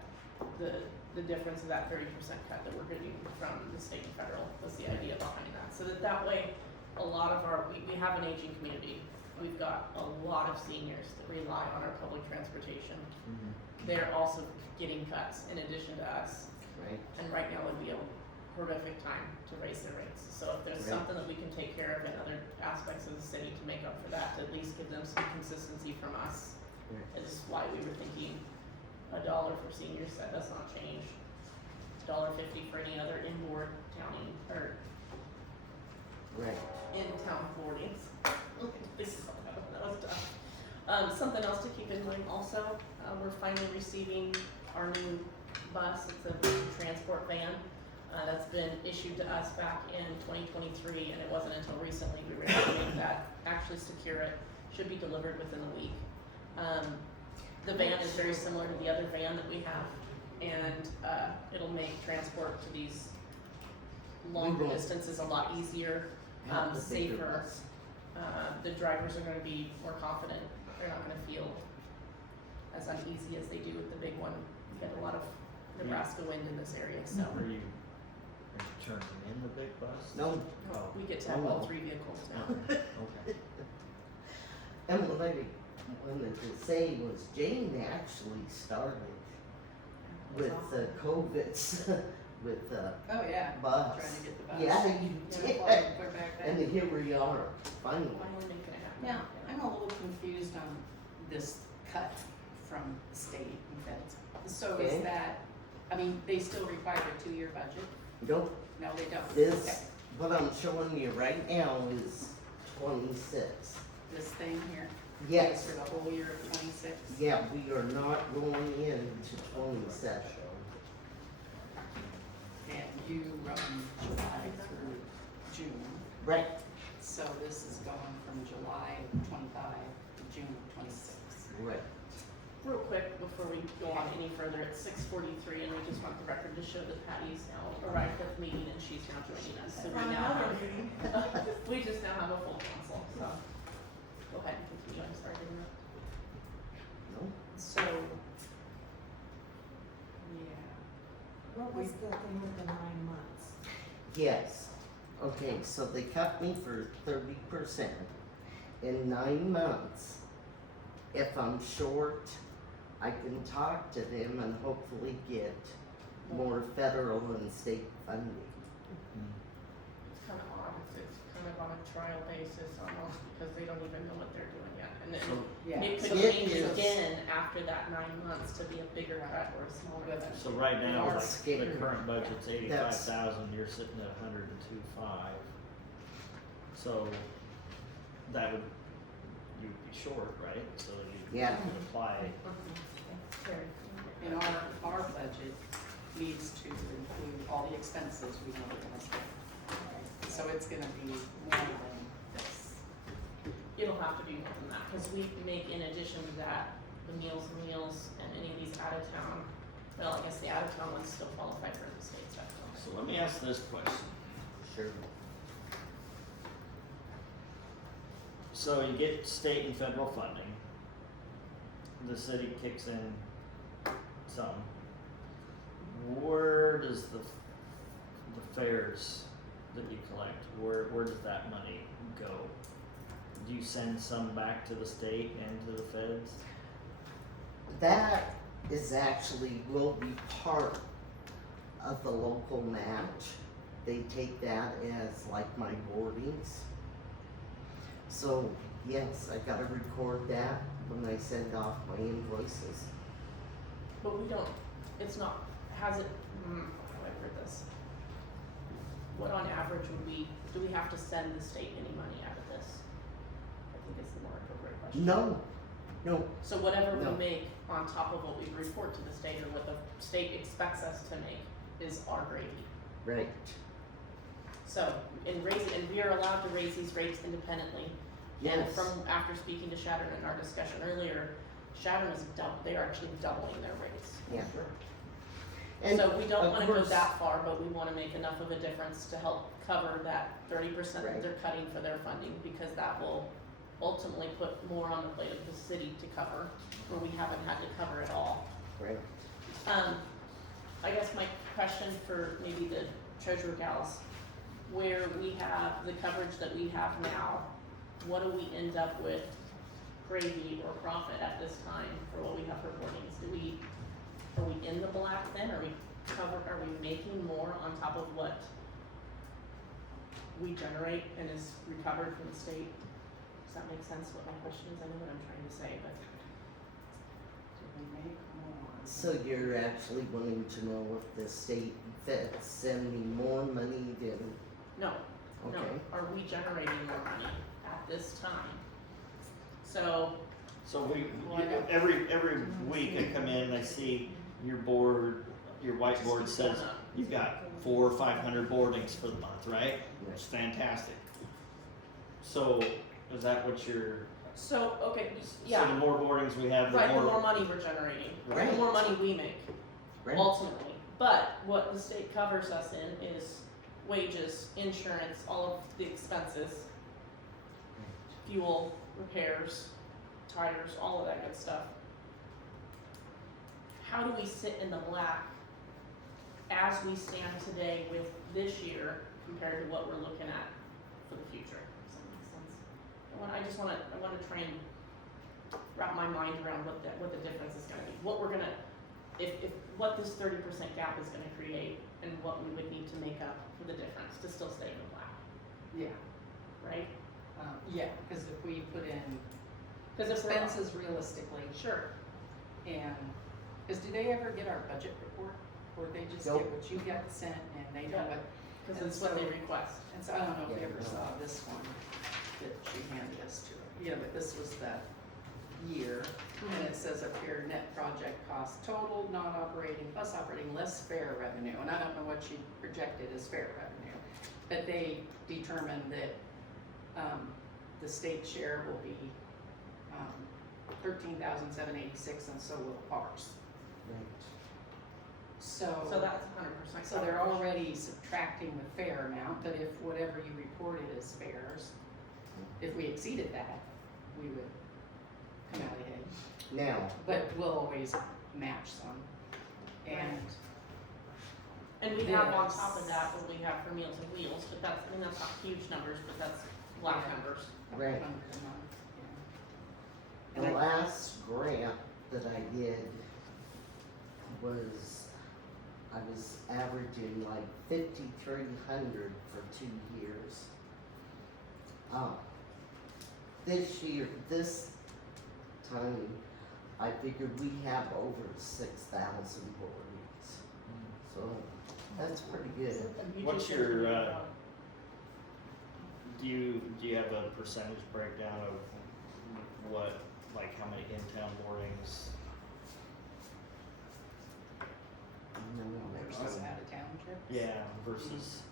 the difference of that 30% cut that we're getting from the state and federal, was the idea behind that. So that way, a lot of we have an aging community. We've got a lot of seniors that rely on our public transportation. Mhm. They're also getting cuts in addition to us. right? And right now would be a horrific time to raise their rates. So if there's Right. something that we can take care of in other aspects of the city to make up for that, to at least give them some consistency from us, Right. is why we were thinking $1 for seniors, that does not change. $1.50 for any other inboard towning, or Right. in-town boardings. That was tough. Something else to keep in mind also, we're finally receiving our new bus, it's a transport van. That's been issued to us back in 2023, and it wasn't until recently we were able to make that actually secure it, should be delivered within the week. The van is very similar to the other van that we have, and, it'll make transport to these longer We will. distances a lot easier, Have the bigger safer. bus. The drivers are gonna be more confident, they're not gonna feel as uneasy as they do with the big one. We get a lot of Nebraska wind in this area, so Are you turning in the big bus? No, Oh, we get to have all 3 vehicles now. okay. and what I wanted to say was Jane actually started with the COVIDs, with the Oh, yeah. bus. Trying to get the bus. Yeah, you Yeah, did. We're back And then. here we are, finally. Finally making it happen. Now, I'm a little confused on this cut from the state and feds. So Okay. is that, I mean, they still require a 2-year budget? Nope, No, they don't. Okay. this, what I'm showing you right now is 26. This thing here? Yes, For the whole year of 26? yeah, we are not going into 27. And you run July through June. Right, So this is going from July of 25 to June of 26. right. Real quick, before we go on any further, it's 6:43, and we just want the record to show that Patty's now arrived at the meeting and she's now joining us, so we now have, we just now have a full council, so. Go ahead and continue, I'm sorry to interrupt. No, So, yeah. What was the thing with the 9 months? yes. Okay, so they cut me for 30% in 9 months. If I'm short, I can talk to them and hopefully get more federal and state funding. It's kind of odd, it's kind of on a trial basis almost, because they don't even know what they're doing yet, and then So Yeah. it could It change is- again after that 9 months to be a bigger cut or a smaller cut. So right now, Our like, the scared. current budget's That's- 85,000, you're sitting at 102.5. So that would, you'd be short, right? So you Yeah. could apply. Very. And our budget needs to include all the expenses we know we're gonna spend. So it's gonna be more than this. It'll have to be more than that, because we make in addition to that, the meals and any of these out of town, well, I guess the out of town ones still qualify for the state stuff. So let me ask this question. Sure. So you get state and federal funding. The city kicks in some. where does the fares that you collect, where does that money go? Do you send some back to the state and to the feds? That is actually, will be part of the local match. They take that as like my boardings. So, yes, I gotta record that when I send off my invoices. But we don't, it's not, has it, how do I word this? What on average do we have to send the state any money out of this? I think is the more appropriate question. No, So whatever No. we make on top of what we report to the state or what the state expects us to make is our gravy. right, So, and we are allowed to raise these rates independently. And yes, from, after speaking to Shattern in our discussion earlier, Shattern is they are actually doubling their rates. yeah. And So we don't of wanna go course- that far, but we wanna make enough of a difference to help cover that 30% that Right. they're cutting for their funding, because that will ultimately put more on the plate of the city to cover, where we haven't had to cover it all. Right. I guess my question for maybe the treasurer gals, where we have the coverage that we have now, what do we end up with gravy or profit at this time for what we have for boardings? Are we in the black then? Are we making more on top of what we generate and is recovered from the state? Does that make sense what my question is? I know what I'm trying to say, but. Do we make more? So you're actually wanting to know if the state feds send me more money than, No, no, okay, are we generating more money at this time? So, So Well, I know. every week I come in and I see your board, your whiteboard Just says going up. you've got 400 or 500 boardings for the month, right? It's fantastic. So is that what you're? so, okay, So the yeah, more boardings we have, the right, the more. more money we're generating, the Right. more money we make, right, ultimately. But what the state covers us in is wages, insurance, all of the expenses, fuel, repairs, tires, all of that good stuff. How do we sit in the black as we stand today with this year compared to what we're looking at for the future? Does that make sense? I wanna try and wrap my mind around what the difference is gonna be. What we're gonna, if what this 30% gap is gonna create and what we would need to make up for the difference to still stay in the black, Yeah, right? yeah, cause if we put in Cause if we're, expenses realistically, sure, and, cause do they ever get our budget report? Or they just get Nope. what you get sent and they know Yeah. what, cause And it's what they so- request. and so I don't know if you Yeah. ever saw this one that she handed us to. Yeah, but this was that year, and it says up here, net project cost total, non-operating plus operating less fair revenue, and I don't know what she projected as fair revenue. But they determined that, the state share will be, 13,786, and so will ours. right. So that's 100%. So they're already subtracting the fair amount, but if whatever you reported as fares, if we exceeded that, we would come out ahead. Now, But we'll always match some. And And we have on This. top of that what we have for Meals and Wheels, but that's, that's not huge numbers, but that's black Yeah. numbers. right, 100 a month, yeah. the And I- last grant that I did was, I was averaging like 5,300 for 2 years. This time, I figured we have over 6,000 boardings, so that's pretty good. And you What's just did a your, good uh, job. Do you have a percentage breakdown of what, like how many in-town boardings? Versus out of town trips. Yeah, versus,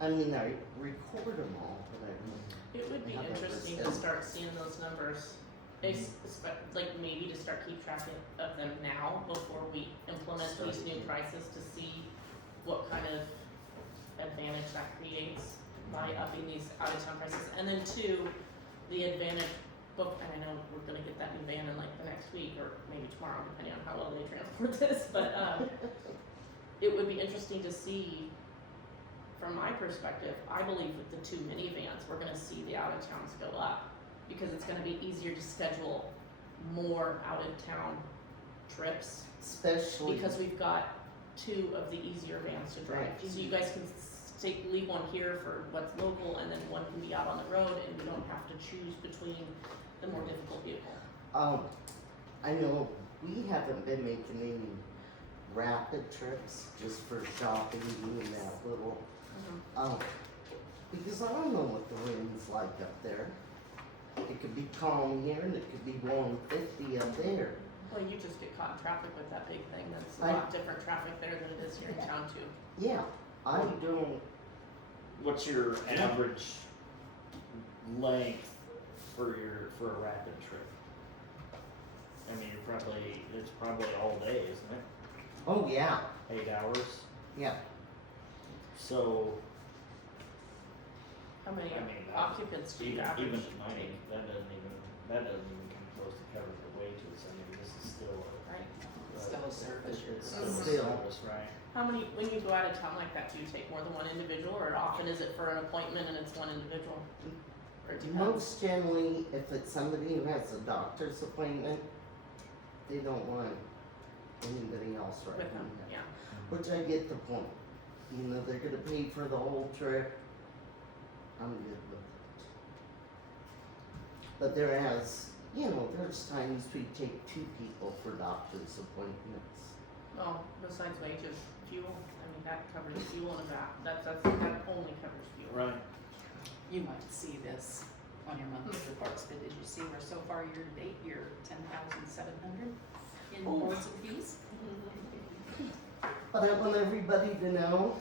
I mean, I record them all, but I don't. It would be How about interesting this? to start seeing those numbers, like maybe to start keep track of them now before we implement these new prices to see what kind of advantage that creates by upping these out of town prices. And then two, the advantage, and I know we're gonna get that new van in like the next week or maybe tomorrow, depending on how well they transport this, but it would be interesting to see, from my perspective, I believe with the 2 minivans, we're gonna see the out of towns go up. Because it's gonna be easier to schedule more out of town trips, Especially, because we've got 2 of the easier vans to drive. Right. So you guys can leave one here for what's local, and then one can be out on the road, and we don't have to choose between the more difficult vehicle. I know we haven't been making any rapid trips just for shopping, doing that little, because I don't know what the wind's like up there. It could be calm here and it could be warm 50 up there. Well, you just get caught in traffic with that big thing, that's a I- lot different traffic there than it is here in town too. Yeah, I don't, What's your average length for a rapid trip? I mean, it's probably all day, isn't it? oh yeah, 8 hours? yeah. So, How many I mean, occupants do you even average? tonight, that doesn't even come close to covering the wages. I mean, this is still Right. Still a service you're It's still a Still. service, right? How many, when you go out of town like that, do you take more than one individual, or often is it for an appointment and it's one individual? Or it depends? Most generally, if it's somebody who has a doctor's appointment, they don't want anybody else right With them, now. yeah. Which I get the point. You know, they're gonna pay for the whole trip. I'm good with it. But there's times we take 2 people for doctor's appointments. Oh, besides wages, fuel, I mean, that covers fuel and that only covers fuel. Right. You might see this on your monthly reports, but did you see where so far year to date, you're 10,700 in Oh. boards and fees? But I want everybody to know,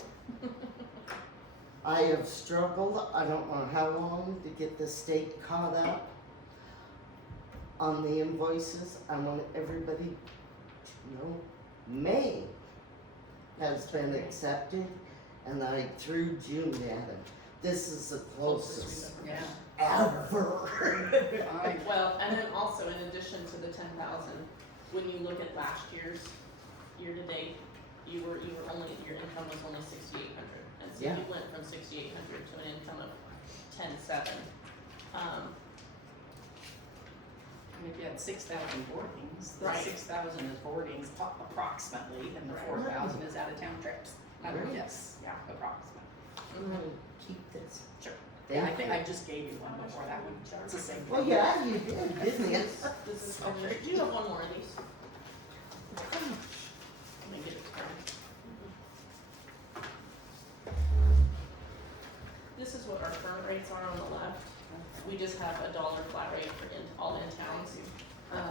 I have struggled, I don't know how long, to get the state caught up on the invoices. I want everybody to know, May has been accepted, and I threw June at him. This is the closest we've ever Yeah. ever. I, Well, and then also in addition to the 10,000, when you look at last year's year to date, your income was only 6,800, and so Yeah. you went from 6,800 to an income of 10,700. and if you had 6,000 boardings, the Right. 6,000 is boardings approximately, and the Right. 4,000 is out of town trips. I would Right. guess, yeah, approximate. I'm gonna keep this. Sure. Thank I think you. I just gave you one before that one, it's the same. Well, yeah, you did, didn't you? This is, do you have one more of these? Let me get it started. This is what our current rates are on the left. We just have a $1 flat rate for all in towns.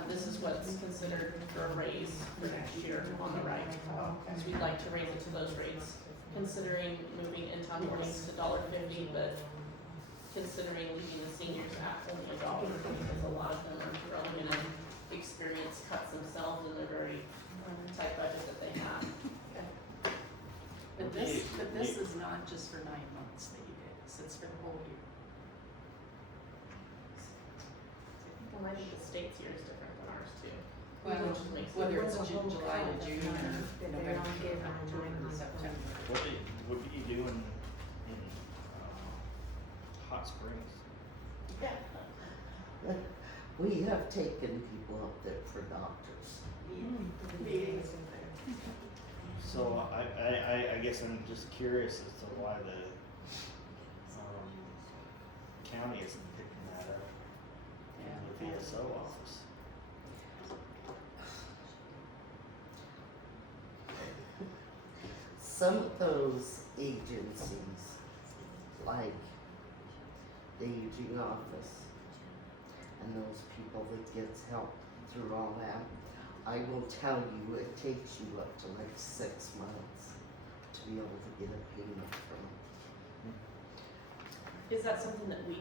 This is what's considered for a raise for next year on the right. So we'd like to raise it to those rates, considering moving in-town boardings to $1.50, but considering leaving the seniors at only $1, because a lot of them are throwing in and experience cuts themselves in their very tight budget that they have. But this is not just for 9 months that you did this, it's for the whole year. Well, I think the state's year is different than ours too. Well, Which makes it- whether it's It was a whole July to June or calendar that they November all gave to on October to 9 months. September. What do you do in Hot Springs? Yeah. We have taken people up there for doctors. So I guess I'm just curious as to why the county isn't picking that up in the VSO office. Some of those agencies, like the aging office, and those people that gets help through all that, I will tell you, it takes you up to like 6 months to be able to get a payment from it. Is that something that we,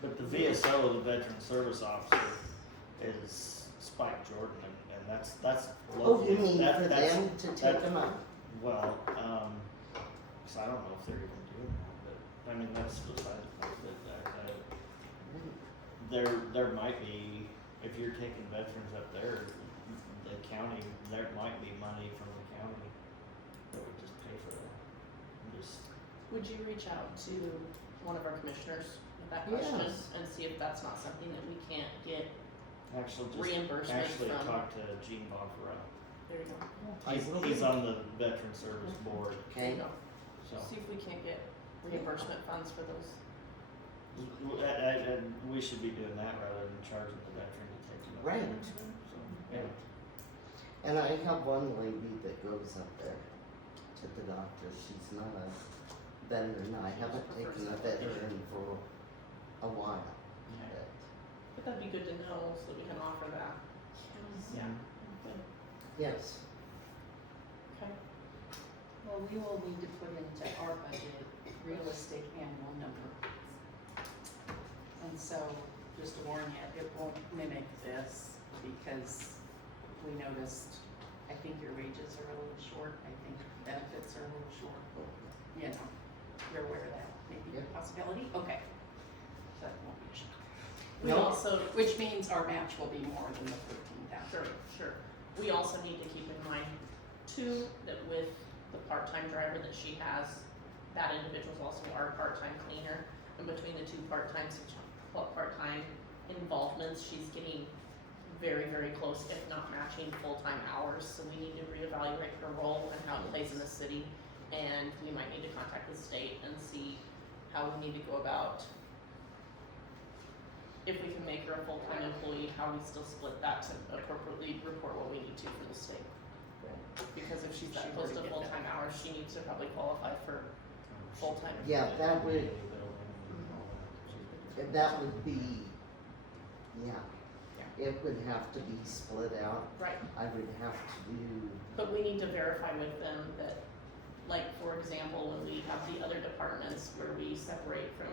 But the VSO, the Veteran Service Officer, is Spike Jordan, and that's Oh, local. you mean That- for that's- them to take that- them up? Well, so I don't know if they're even doing that, but, I mean, that's beside the point, that, there might be, if you're taking veterans up there, the county, there might be money from the county Would you reach out to one of our commissioners with that question Yes. and see if that's not something that we can't get Actually, just reimbursement actually from? talk to Gene Bonferrell. There you go. He's on the Veteran Service Board, There you Okay, go. so. See if we can't get reimbursement funds for those. And we should be doing that rather than charging the veteran to take it. right. So, yeah. And I have one lady that goes up there to the doctor. She's not a veteran. I haven't taken a veteran for a while. Okay. But that'd be good to know so that we can offer that. Yeah. Good. Yes. Okay. Well, we will need to put into our budget realistic annual number. And so, just to warn you, it won't mimic this because we noticed, I think your wages are a little short, I think benefits are a little short. You know, you're aware of that, maybe a Yep. possibility? Okay. So that won't be a shock. We No. also, Which means our match will be more than the 13,000. sure. We also need to keep in mind too, that with the part-time driver that she has, that individual's also our part-time cleaner. And between the two part-time involvements, she's getting very, very close, if not matching full-time hours. So we need to reevaluate her role and how it plays in the city. And we might need to contact the state and see how we need to go about, if we can make her a full-time employee, how we still split that to appropriately report what we need to for the state. Because if she's She that close to already get that. full-time hours, she needs to probably qualify for full-time. Yeah, that would, that would be, yeah. It would have to be split out. Right, I would have to do, but we need to verify with them that, like, for example, when we have the other departments where we separate from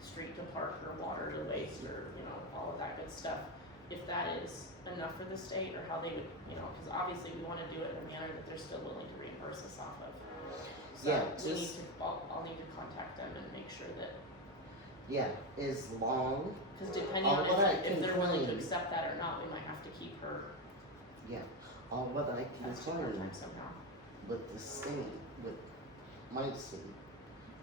street to park or water to waste or, you know, all of that good stuff, if that is enough for the state or how they would, you know, cause obviously we wanna do it in a manner that they're still willing to reimburse us off of. Yeah, So we need just- to, I'll need to contact them and make sure that, yeah, as long, cause depending All on what I if can they're willing to claim. accept that or not, we might have to keep her yeah, all what I can as learn part-time somehow. with the state, with my state,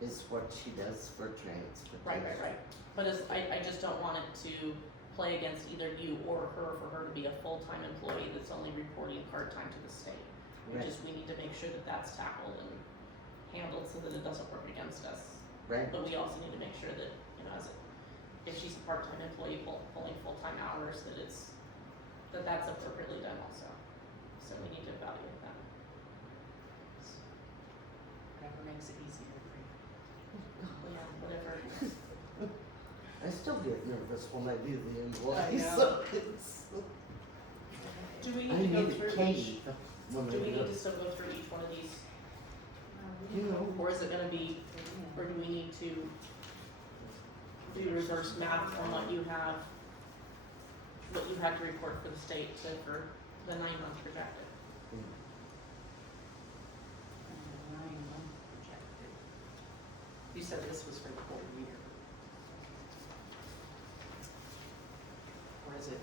is what she does for transportation. Right. But as, I just don't want it to play against either you or her for her to be a full-time employee that's only reporting part-time to the state. Right. We need to make sure that that's tackled and handled so that it doesn't work against us. Right, But we also need to make sure that, you know, if she's a part-time employee pulling full-time hours, that's appropriately done also. So we need to evaluate that. Whatever makes it easier for you. Yeah, whatever. I still get nervous when I do the I invoice, know. so it's, Do we I need to go need a through each, cave when I do we do need it. to still go through each one of these? You know, Or is it gonna be, or do we need to do reverse math on what you have, what you had to report for the state for the 9 months projected? 9-month projected. You said this was for the whole year. Or is it?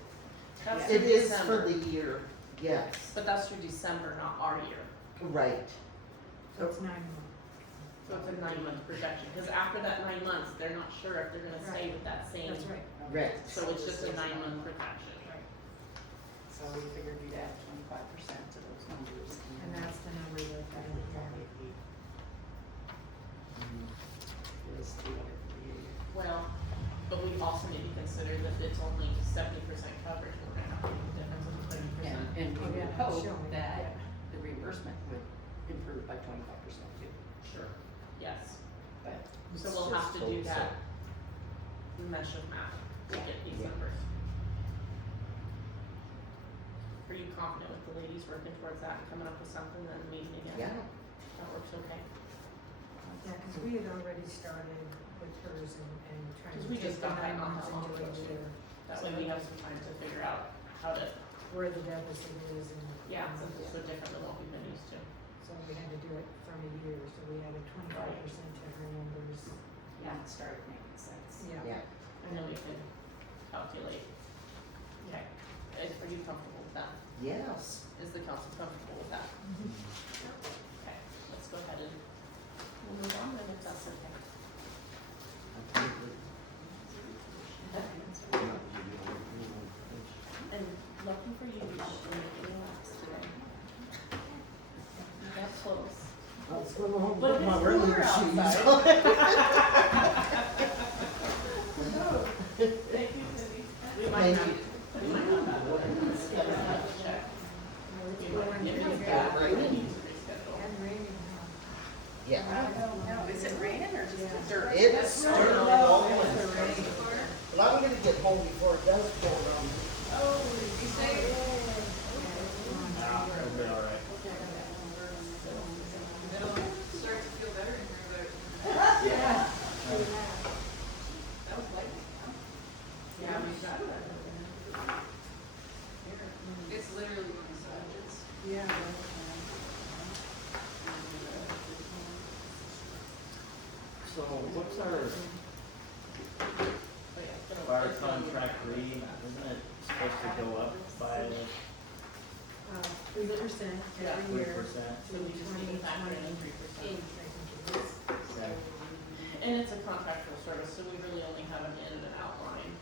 That's it through is for December, the year, yes, but that's through December, not our year. right, So it's 9 months. So it's a 9 month projection, cause after that 9 months, they're not sure if they're gonna stay with that same, That's right. right, so it's just a 9 month projection. So we figured we'd add 25% to those numbers. And that's the number that I have. Is 300 for the year. Well, but we also need to consider that it's only 70% coverage, we're gonna have to make a difference of 30%. And we Oh, would yeah, hope showing, that the reimbursement would improve by 25% too, Sure, yes. but. So It's we'll have just to do hope so. that mesh of math to get these Yeah. numbers. Are you confident with the ladies working towards that and coming up with something then meeting again? yeah, That works okay. Yeah, cause we had already started with hers and trying to Cause we take just the got that 9 not months that long and do ago it too. year, That way we have some time to figure out how to, where the deficit is and. yeah, since it's so different than what we've been used to. So we had to do it from a year, so we added 25% to her numbers. Yeah, it started making sense. Yeah. yeah, And then we can calculate. Okay, are you comfortable with that? yes, Is the council comfortable with that? Okay, let's go ahead and we'll move on then if that's okay. Let's go home. But Put my it's running cooler shoes outside. on. Thank you, Cindy. We might Thank not, you. we might not have one. We'll have to check. We might, if it's bad, we need to reschedule. And raining, huh? Yeah. No, is it raining or just Yeah. dirt? It's starting all It's winter. a rain. But I'm gonna get home before it does pour on. Oh, you say? Ah, it'll be all right. It'll start to feel better in here, but Yeah. that was lightning, huh? Yeah, we got it. It's literally one of those edges. Yeah. So what's our Oh, yeah, it's been a- fire it's been a year. contract read? Isn't it supposed to go up by 3% Yeah. every year. 3%? So we just need to factor in 3%. Okay. And it's a contractual service, so we really only have an in and an out line.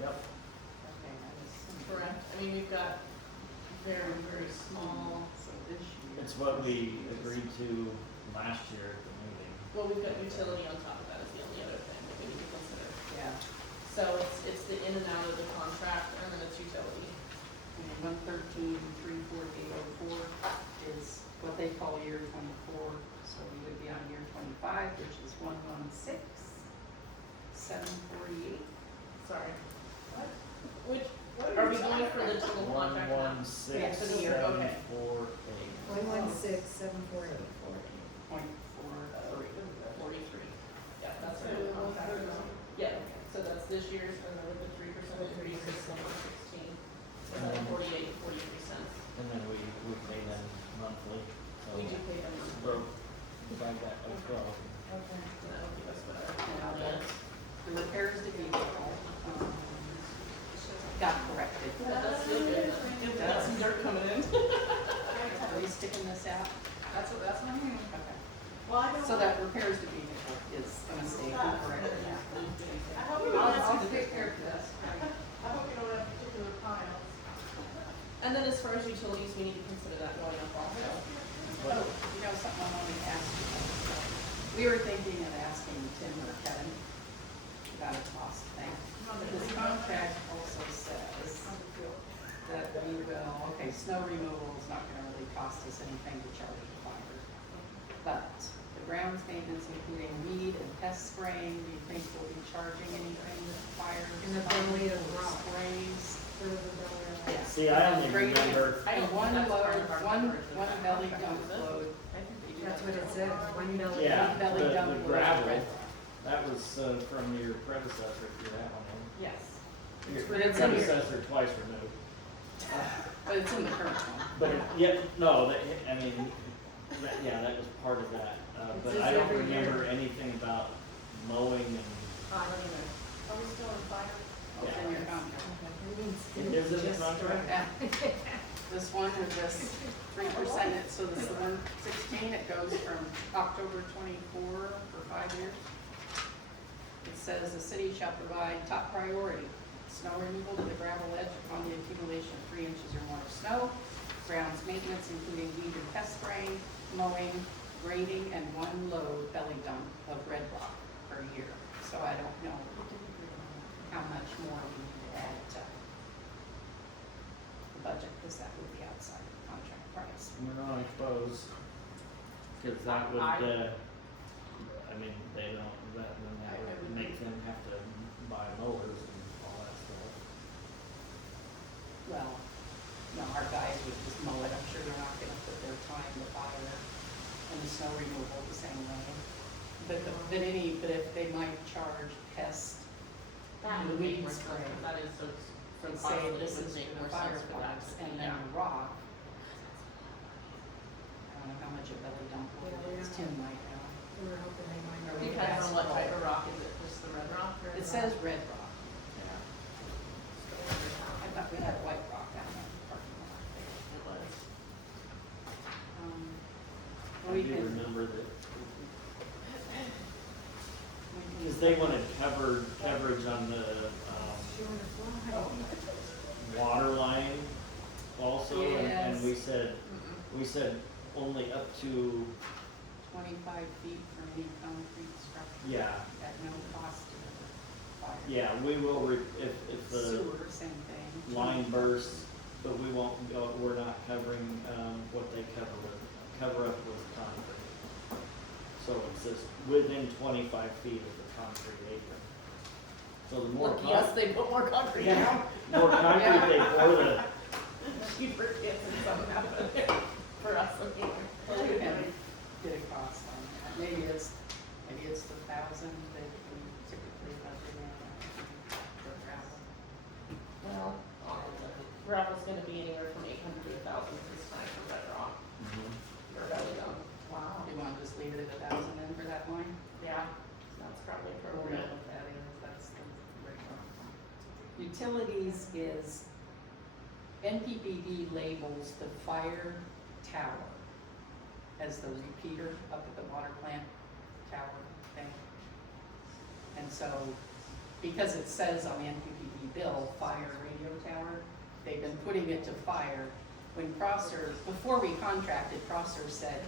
Yep. Correct. I mean, we've got very, very small, So this year. It's what we agreed to last year at the meeting. well, we've got utility on top of that is the only other thing that we need to consider. Yeah, So it's the in and out of the contract and then it's utility. and 113,34804 is what they call year 24, so we would be on year 25, which is 116,748. Sorry. What? Which, are we going for the total contract now? 116, for the year, okay. 748. 116,748. Point Uh, 43. Yeah, that's our new contract. Yeah, so that's this year's, and then with the 3%, 36, 116. So that's 48, 43 cents. And then we pay them monthly, so. We do pay them monthly. Broke, divide that by 12. Okay. And that'll give us whatever. Now the repairs to vehicle, got corrected. That's still good. We've got some dirt coming in. Are you sticking this out? That's what I mean. Okay. Well, I don't. So that repairs to vehicle is a mistake, we corrected that. I hope we don't have I'll to take care of this. I hope we don't have particular piles. And then as far as utilities, we need to consider that going up also. Oh, you know something I wanted to ask you about? We were thinking of asking Tim or Kevin about a cost thing. This contract also says that we will, okay, snow removal is not gonna really cost us anything to charge the fire. But the grounds maintenance, including weed and pest spraying, do you think we'll be charging anything with fire? In the belly of rock. Sprays? For the dollar. Yeah. See, I only Grading. remember, I don't think One that's part load, of our one contract. belly dump load. I think we do That's that. what it said, one belly. yeah, belly dump the load gravel, red. that was from your predecessor, if you're that one. Yes. Your But it's in your- predecessor twice removed. But it's in the current one. But, yeah, no, I mean, that was part of that, but says I don't every year. remember anything about mowing and, I don't either. Are we still on fire? It's in your contract. it is in the contract? Yeah. This one with this 3%, so this is the 116, it goes from October 24 for 5 years. It says the city shall provide top priority, snow removal to the gravel edge upon the accumulation of 3 inches or more of snow, grounds maintenance including weed and pest spraying, mowing, grading, and 1 load belly dump of red rock per year. So I don't know how much more we need to add to the budget, because that would be outside of the contract price. No, I suppose, cause that would, I mean, they don't, then that would make them have to buy mowers and all that stuff. Well, no, our guys would just mow it, I'm sure they're not gonna put their time to fire and the snow removal the same way. But if they might charge pest, That the would make weed more sense, spray, 'cause that is so, for and the say possibility, this it would is make for more the sense for that. fireflies, and then Yeah. the rock. I don't know how much a belly dump would Yeah, is, yeah. Tim might know. We were hoping they might. Or Depends That's on what all. type of rock, is it just the red rock or? It says red rock, Yeah. I thought we had white rock down in the parking lot. It was. I We do can, remember that, we can cause they wanted coverage on the, She wanted to fly. water line also, and Yes. we said only up to feet from any concrete structure. Yeah. At no cost to the fire. Yeah, we will, if the Sewer, same thing. line bursts, but we won't, we're not covering, what they cover up with concrete. So it's just within 25 feet of the concrete apron. So the more Lucky us, they put more concrete down. more concrete they pour, the Cheaper kids and something happen for us looking. Well, we can get a cost on that. Maybe it's the 1,000 that we typically budget in for gravel. Well, gravel's gonna be anywhere from 800 to 1,000 this time for bedrock, or belly dump. Wow. Do you want to just leave it at 1,000 then for that line? Yeah, that's probably We'll know appropriate. what that is, that's the right one. Utilities is NPPD labels the fire tower as the repeater up at the water plant tower thing. And so, because it says on the NPPD bill, fire radio tower, they've been putting it to fire. When Prosser, before we contracted, Prosser said,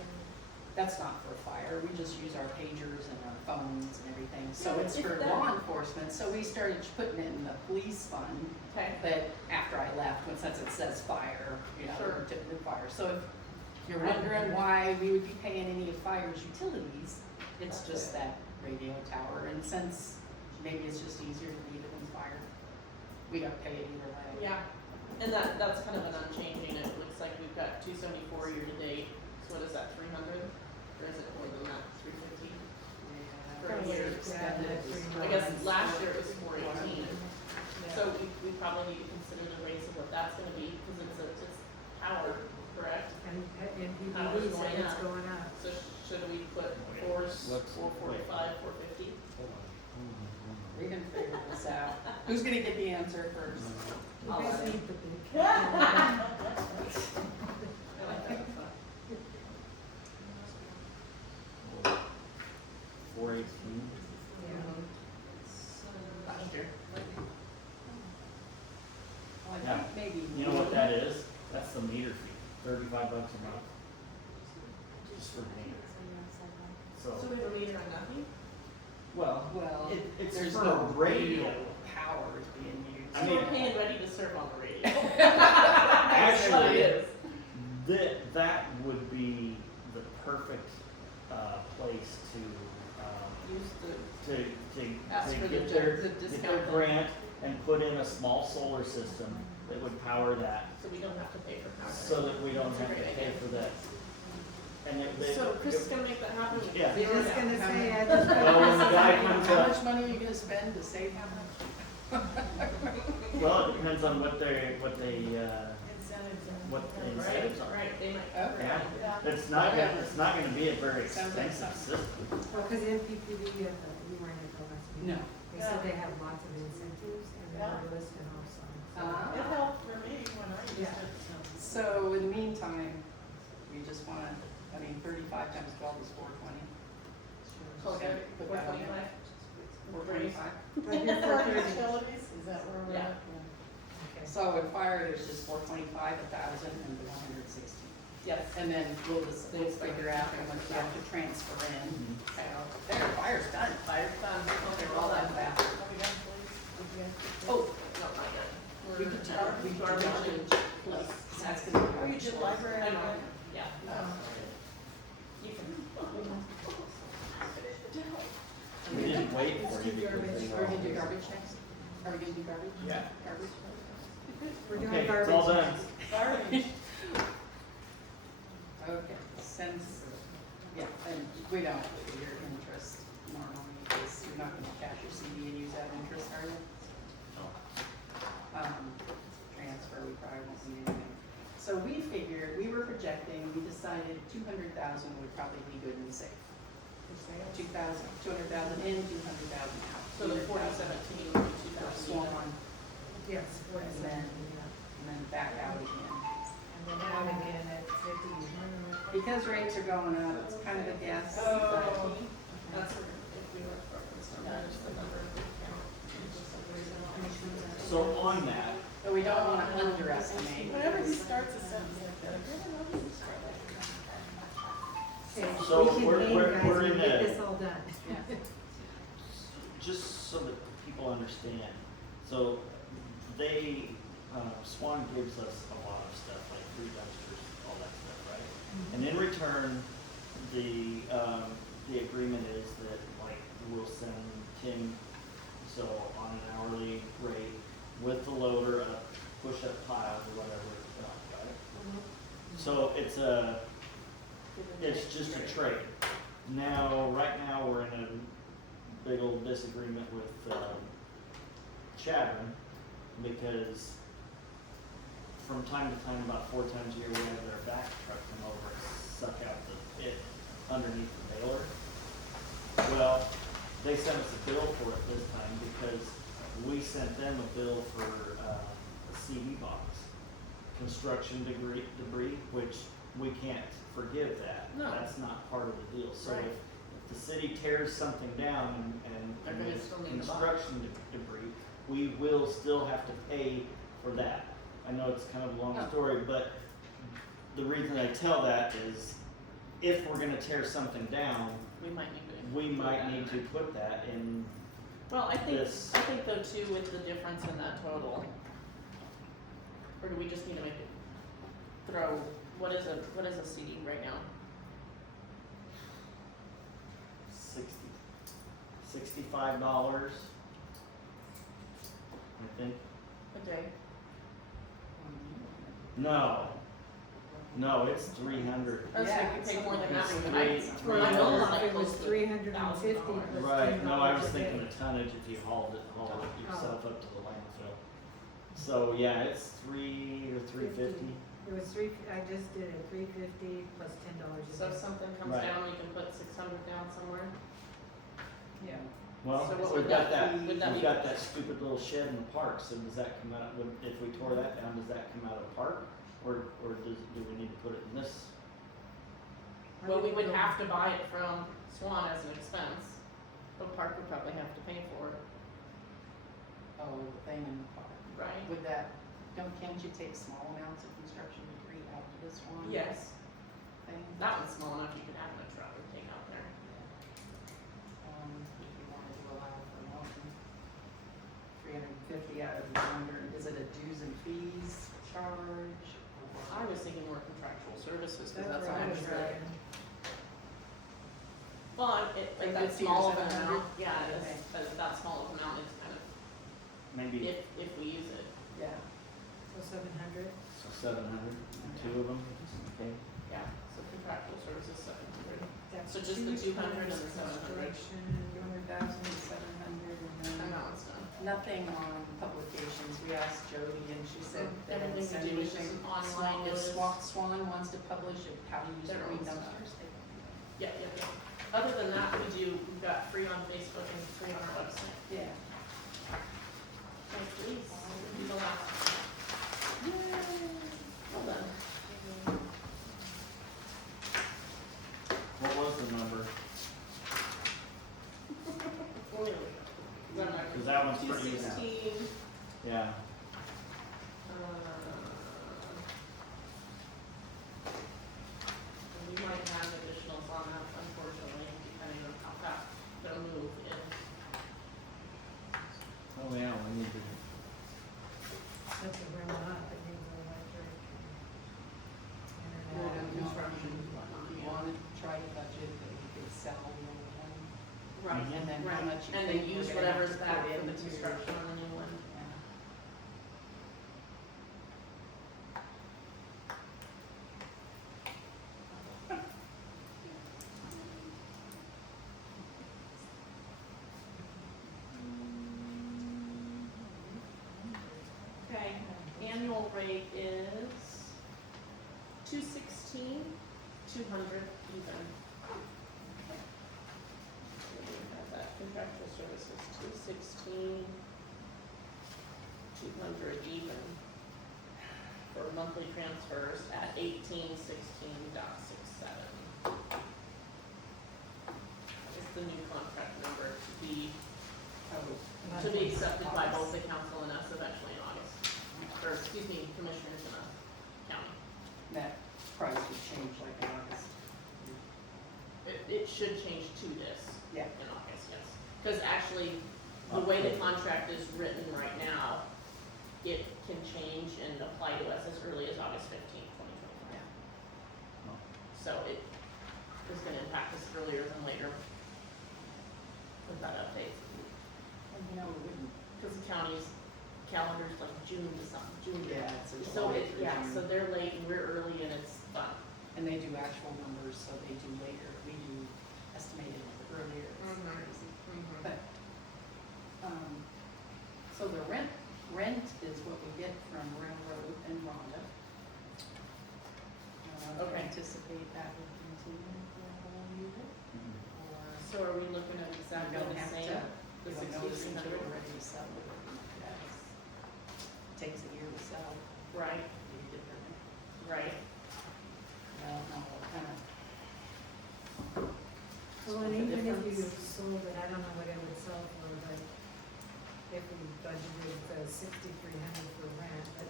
that's not for fire, we just use our pagers and our phones and everything, so Yeah, it's if for that- law enforcement, so we started putting it in the police fund. Okay. But after I left, since it says fire, you know, Sure. we're typically fire, so if you're wondering why we would be paying any of fire's utilities, it's just that radio tower, and since maybe it's just easier to leave it than fire, we don't pay it either way. Yeah, and that's kind of an unchanging, it looks like we've got 274 year to date, so what is that, 300? Or is it more than that, 350? For a year. I guess last year it was 418, so we probably need to consider the rates of what that's gonna be, because it's power, correct? And Power's NPDB said going it's up. going up. So should we put 445, 450? We can figure this out. Who's gonna get the answer first? You I'll guys let it. need the big. I like that. 418. Yeah. Last year. Well, I Yeah. think maybe. You know what that is? That's the meter fee, $35 a month. Just for the meter. So So, we have a meter on nothing? well, Well, it's there's for no radio. power is being used. I So mean- we're paying ready to serve on the radio. Actually, That's what it is. That would be the perfect, place to, Use the, Ask to for the get their, the get their discount. grant and put in a small solar system that would power that, so we don't have to pay for power. so that we don't That's a have to great pay idea. for that. And they. So Chris is gonna make that happen with Yeah. zero I was down. gonna How say, much- I just. Well, when the guy comes How up, much money are you gonna spend to save how much? well, it depends on what they, what the incentives are. Right, they might. Okay. Yeah, it's not gonna be a very Sounds like expensive system. Well, cause NPPD, we weren't at the last meeting. No. They said they have lots of incentives and they were listed also. Ah. It helped for me when I used Yeah. it, so. So in the meantime, we just wanna, 35 times 12 is 420. Okay, Put four that on there. twenty-five? 425. Right here, 430. Utilities, is that where we're Yeah. at? Okay. So in fire, there's just 425, 1,000, and 160. Yes. And then we'll figure out how much we have to transfer in. Okay. There, fire's done. Fire's done. They're all that fast. Are we done, please? Oh, No, not yet. we could talk, we could Garbage talk. and police. That's gonna be. Oh, you did library? I know. Yeah. You can. We didn't wait for you because they Are we gonna do were. garbage next? Are we gonna do garbage? Yeah. Garbage? We're doing Okay, it's garbage. all done. Garbage. Okay, since, yeah, and we don't do your interest normally, because you're not gonna cash your CD and use that interest, are you? Transfer, we probably won't need anything. So we figured, we were projecting, we decided 200,000 would probably be good and safe. 200,000 in, 200,000 out. So the 4017 would be 2000. Small one, Yes, and 47, then, yeah. and then back out again. And then out again at 50. Because rates are going up, it's kind of a guess. Oh, that's if we were focused on that, just the number of account. So on that, But we don't wanna underestimate. Whenever he starts a sentence like that, I really love him to start like that. Okay, So we can we're- name we're- guys we're and in get a- this all done. Just so that people understand, so they, Swan gives us a lot of stuff, like 3 dumpsters, all that stuff, right? And in return, the agreement is that, like, we'll send Tim, so on an hourly rate, with the loader, push-up piles or whatever it's done, right? So it's just a trade. Now, right now, we're in a big old disagreement with Chatham, because from time to time, about 4 times a year, we have their back truck come over and suck out the pit underneath the baler. Well, they sent us a bill for it this time because we sent them a bill for a CD box, construction debris, which we can't forgive that. No. That's not part of the deal. So Right. if the city tears something down They're and gonna it's still need the box. construction debris, we will still have to pay for that. I know it's kind of a long Oh. story, but the reason I tell that is if we're gonna tear something down, We might need to. we include might that need in to there. put that in Well, I this. think though too, with the difference in that total, or do we just need to make it, what is a CD right now? $65, I think. A day? No, it's 300. I was Yeah, like, you pay more than that, it's but I, three- my bill is Well, like it was close to $350 $1,000. plus Right, no, I was $10 a thinking day. the tonnage if you hauled it Oh. yourself up to the landfill. So, yeah, it's 3 or 350. It was I just did it, $350 plus $10 a So day. if something comes Right. down, we can put 600 down somewhere? Yeah. Well, So what we've would got that that, be? we've Would that be- got that stupid little shed in the park, so does that come out, if we tore that down, does that come out of the park? Or do we need to put it in this? Well, we would have to buy it from Swan as an expense, but Park would probably have to pay for it, Oh, the thing in the park. right? Would that, can't you take small amounts of construction debris out of this one? Yes, Thing? that one's small enough, you could have in a truck and take out there. If you wanted to allow for more than 350 out of the under, is it a dues and fees charge? I was thinking more contractual services, cause That's that's what how I much was the, writing. well, like that 350 or small of an 700? amount, yeah, Okay. it's, but that small of an amount is kind of, Maybe, if we use it, Yeah. So 700? so 700, 2 of them, okay? yeah, so contractual services 700. That's So just the 200 and the 200 700. 200,000 and 700 and And then that one's done. nothing on publications. We asked Jody and she said they don't Everything send we do is just anything. an online Swan, if notice. Swan wants to publish it, how to use Their green own stuff. dumpsters, they don't do that. Yeah. Other than that, we've got free on Facebook and free on our website. Yeah. Like, please, do the last. Well done. What was the number? Cause that one's pretty easy. 216, Yeah, and we might have additionals on that, unfortunately, depending on how fast they'll move in. oh yeah, we need to, That's a real lot, it needs electric. Good on Internet. construction. If you wanted to try to budget, that you could sell the old one. Right, And then how right, much you and think then we're use gonna have whatever's to back put for the into- construction on the new one. Yeah. Okay, annual rate is 216, 200 even. We have that contractual services, 216, 200 even. For monthly transfers at 1816.67. Is the new contract number to be accepted by both the council and us eventually in August. Or, excuse me, commissioners in the county. That price would change like in August. it should change to this. Yeah. In August, yes. Cause actually, the way the contract is written right now, it can change and apply to us as early as August 15th, 2025. Yeah. So it is gonna impact us earlier than later with that update. And you know, we wouldn't, Cause the county's calendar's like June to something, June. yeah, it's a So July it, through yeah, so June. they're late and we're early and it's fun. And they do actual numbers, so they do later, we do estimated earlier, it's Mhm. crazy. Mhm. But, so the rent is what we get from Railroad and Rhonda. Do you Okay. anticipate that would continue for a whole year, or? So are we looking at exactly You don't the have same? to, The you don't know this until 6,300? you're ready to sell it. That's, takes a year to sell, Right, you get the, right. I don't know what kind of. Well, and Split the even if you difference. sold it, I don't know what it would sell for, but if we budgeted $6,300 for rent, but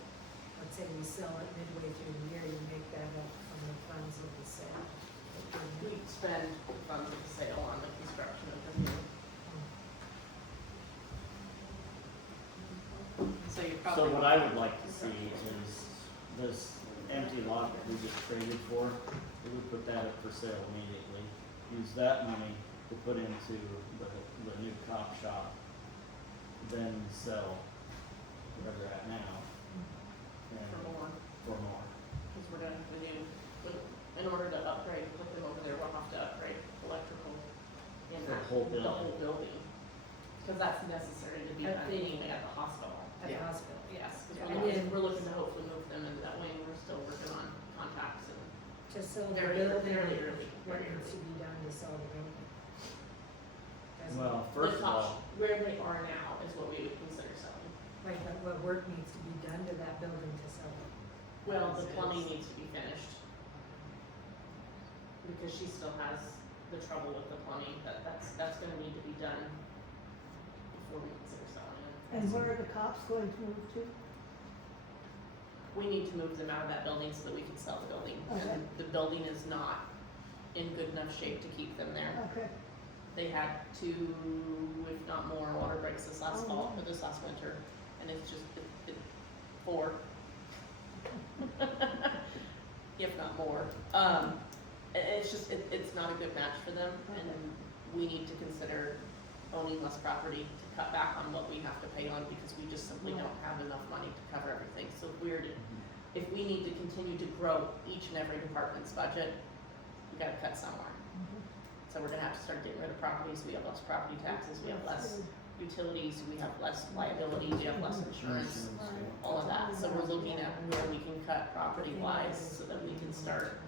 let's say we sell it midway through the year, you make that up from the funds of the sale. We spend the funds of the sale on the construction of the new. So you So probably. what I would like to see is this empty lot that we just traded for, we would put that up for sale immediately. Use that money to put into the new cop shop, then sell where they're at now. And For more, for more. because we're gonna have to do, in order to upgrade, put them over there, we'll have to upgrade electrical in The that, whole the building. whole building. Cause that's necessary to be At done the- anyway at the hospital. At the Yeah. hospital, Yes, cause Yeah. And we're then- looking, we're looking to hopefully move them into that wing, we're still working on contacts and to sell the very, building, very early, what very needs to early. be done to sell the building? Doesn't- Well, The first of top all, sh- where they are now is what we would consider selling. Right, but what work needs to be done to that building to sell it? Well, the As plumbing is. needs to be finished. Because she still has the trouble with the plumbing, that's gonna need to be done before we consider selling it. And where are the cops going to move to? We need to move them out of that building so that we can sell the building. Okay. And the building is not in good enough shape to keep them there. Okay, They had 2, if not more, water breaks this last Oh, fall, wow. or this last winter, and it's just, 4. If not more. It's just, it's not a good match for them, and we need to consider owning less property to cut back on what we have to pay on, because we just simply don't have enough money to cover everything. So if we need to continue to grow each and every department's budget, we gotta cut somewhere. So we're gonna have to start getting rid of properties, we have less property taxes, we have less utilities, we have less liability, we have less insurance, all of that. So we're looking at where we can cut property wise so that we can start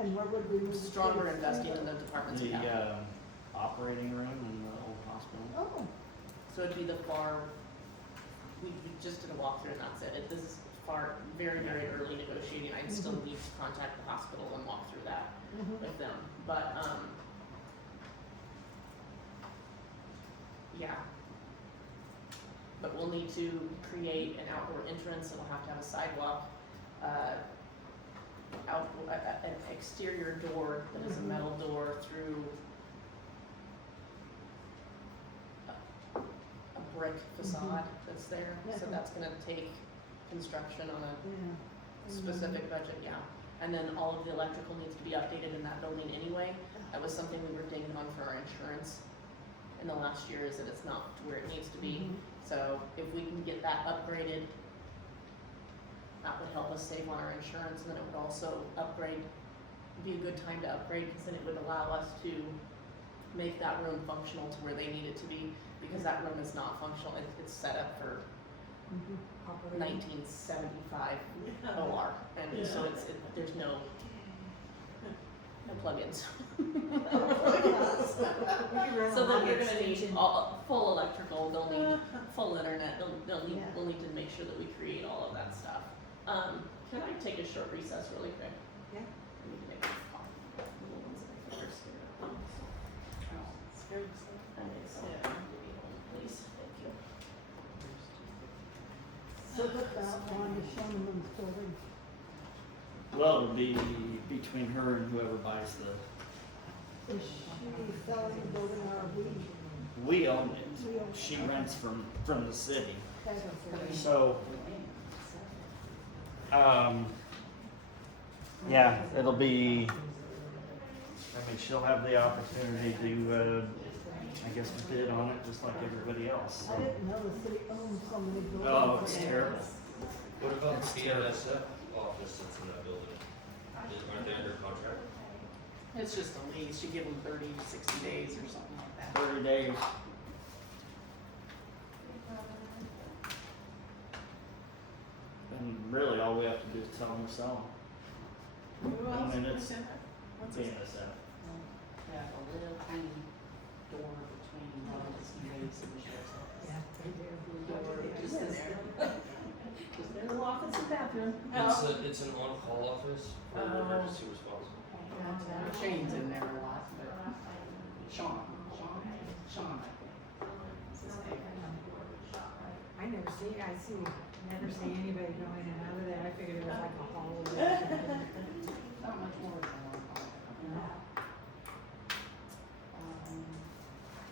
and where would we move? the stronger kids? investing in the departments we the, have. operating room in the old hospital. Oh, So it'd be the far, we just did a walkthrough and that's it. This is very, very early negotiating. I'd still need to contact the hospital and walk through that mhm. with them, but, yeah. But we'll need to create an outdoor entrance, and we'll have to have a sidewalk, an exterior door that is a metal door through a brick facade that's there, so Yeah. that's gonna take construction on a Yeah. specific budget, yeah. And then all of the electrical needs to be updated in that building anyway. That was something we were dinging on for our insurance in the last year, is that it's not to where it needs to be. So if we can get that upgraded, that would help us save on our insurance, and then it would also be a good time to upgrade, because then it would allow us to make that room functional to where they need it to be, because that room is not functional, it's set up for Operating. 1975 OR, and so there's no plugins. We could run So a then long you're gonna need extension. full electrical, they'll need full internet, we'll Yeah. need to make sure that we create all of that stuff. Can I take a short recess really quick? Yeah. I need to make a call. Little ones that I think are scared of. Scared to say. I think so. Yeah. Maybe home, please, thank you. So what's that Wanda Schoneman's building? Well, it'll be between her and whoever buys Is she selling the building or we? We own it. We own it. She rents from the city. Okay. So, yeah, it'll be, I mean, she'll have the opportunity to, I guess, bid on it just like everybody else. I didn't know the city owned so many buildings. Oh, it's terrible. What about It's the terrible. BNSF office that's in that building? Aren't they under contract? It's just a lease, you give them 30, 60 days or something like that. 30 days. And really, all we have to do is tell them to sell Who them. else? And it's What's his- BNSF. Yeah, a little tiny door between Robinson Days and the sheriff's office. Yeah, they do. Door just in there. Just there's a office and bathroom. It's an on-call office for emergency response. Shane's in there a lot, but Sean, I think. is his name. I never see anybody going in and out of there. I figured it was like a hallway. Not much more than on-call.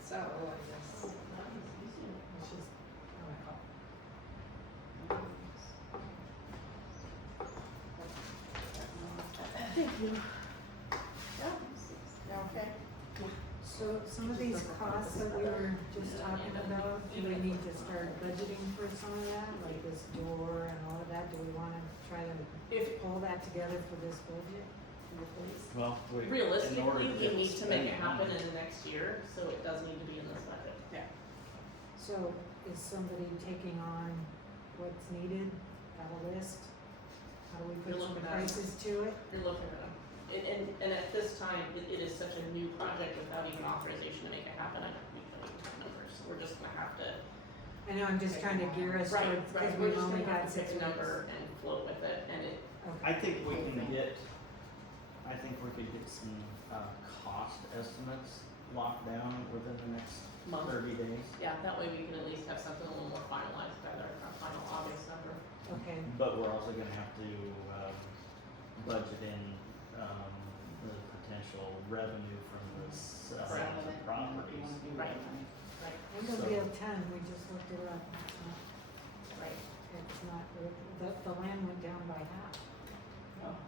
So, I guess. It's just, oh, I call. Thank you. Yeah, okay. So some of these costs that we were just talking about, do we need to start budgeting for some of that, like this door and all of that? Do we wanna try to pull that together for this budget? Well, in order Realistically, to we get need to make it spending happen money. in the next year, so it does need to be in this budget. So is somebody taking on what's needed, got a list? How do we put You're some looking at it. prices to it? You're looking at them. And at this time, it is such a new project without even authorization to make it happen, I don't, we can't even put numbers, so we're just gonna have to. I know, I'm just trying to gear us Right, towards, right, cause we're we've just only gonna have got to pick 6 a number and float with it, and it, I Okay, think we can get, I think we could get some, cost estimates locked down within the next Month. 30 days. yeah, that way we can at least have something a little more finalized by our final August number. okay, But we're also gonna have to, budget in, the potential revenue from the sale of the properties. Right. ain't gonna be a ton, we just looked it up, Right. it's not, the land went down by half. Oh.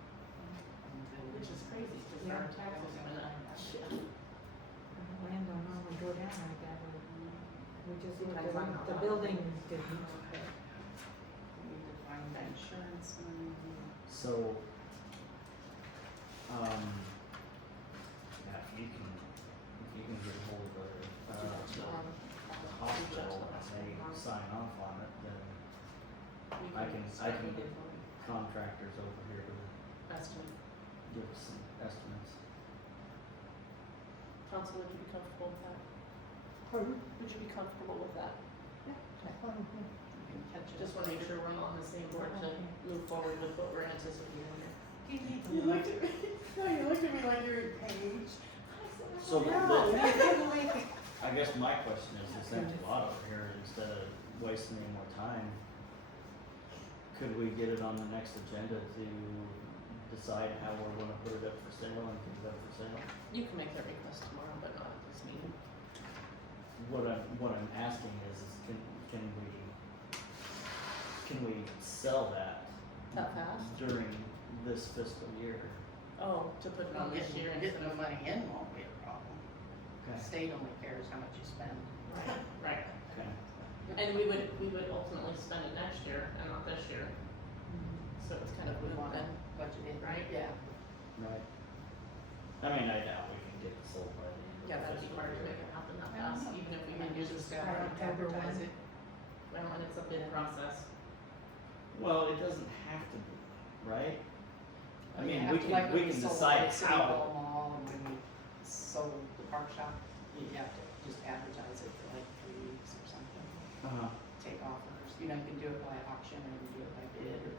Which is crazy, cause our taxes went up. Land don't normally go down like that, but we just looked Depends it on up, how the that- building didn't. We need to find the insurance money. So, yeah, if you can get hold of the hospital and they sign off on it, then I can contractors over here to Estimate. give us some estimates. Council, would you be comfortable with that? Pardon? Would you be comfortable with that? Pardon? You can catch it. Just wanna make sure we're all on the same board to move forward with what we're anticipating here. You looked at me, no, you looked at me like you were a page. So No, the- I couldn't believe it. I guess my question is, it's empty lot over here, instead of wasting any more time, could we get it on the next agenda to decide how we're gonna put it up for sale and put it up for sale? You can make that request tomorrow, but not at this meeting. What I'm asking is can we sell that That fast? during this fiscal year? Oh, to put it on this year Getting instead the of. money in won't be a problem. The Okay, state only cares how much you spend. Right, right. okay. And we would ultimately spend it next year and not this year, so it's kind of We moot want to then. budget it, Right. Yeah. Right. I mean, I doubt we can get it sold by the end of the Yeah, that'd be fiscal hard to year. make it happen that fast, even if we I mean, had you just just got, gotta October advertise 1. it. well, and it's a bid process. Well, it doesn't have to be, right? I You mean, have we to- can, like we when can sold decide the City Hall how, Mall and when we sold the park shop, you have to just advertise it for like 3 weeks or something. Take offers, you know, you can do it by auction or you can do it by bid or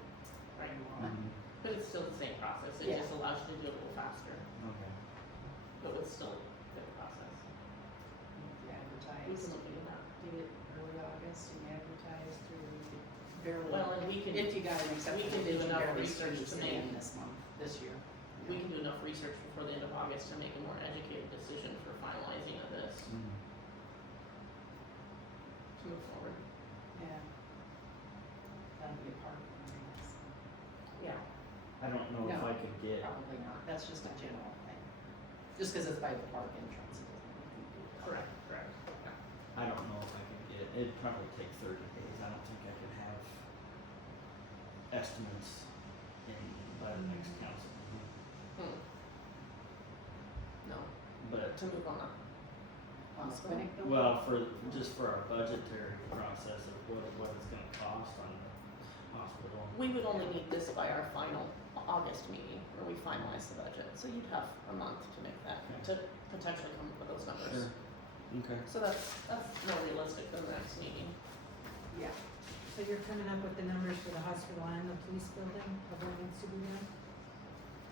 Right. you want. But it's still the same process, it Yeah. just allows you to do it a little faster, okay. but it's still a good process. You We advertise, can look into that. do it early August and you advertise through barely. Well, and we can, If you got an acceptance. we can do enough barely research squeeze to it in make- this month, this year. we can do enough research before the end of August to make a more educated decision for finalizing of this, to move forward. Yeah. That'll be a part of it. Yeah. I don't know if No. I could get, Probably not, that's just a general thing. Just cause it's by the park entrance, it doesn't mean you can do that. Correct, yeah. I don't know if I could get, it'd probably take 30 days. I don't think I could have estimates by the next council meeting. No, But, to move on. On the clinic building? well, just for our budgetary process of what it's gonna cost on the hospital. We would only need this by our final August meeting, where we finalize the budget, so you'd have a month to make that, to potentially come up with those numbers. Sure. Okay. So that's more realistic than the next meeting. Yeah. So you're coming up with the numbers for the hospital and the police building, of what needs to be done?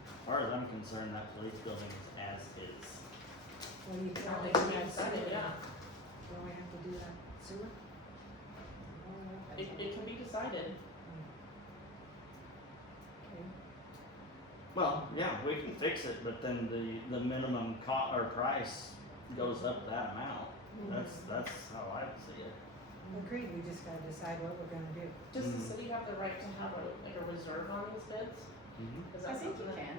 As far as I'm concerned, that police building is as is. Well, you Yeah, probably they can do be that decided, sewer. yeah. Well, we have to do that sewer? It can be decided. Okay. Well, yeah, we can fix it, but then the minimum or price goes up that amount. That's how I see it. Agreed, we just gotta decide what we're gonna do. Does the Mhm. city have the right to have a reserve on these bids? Is I that think something you that? can.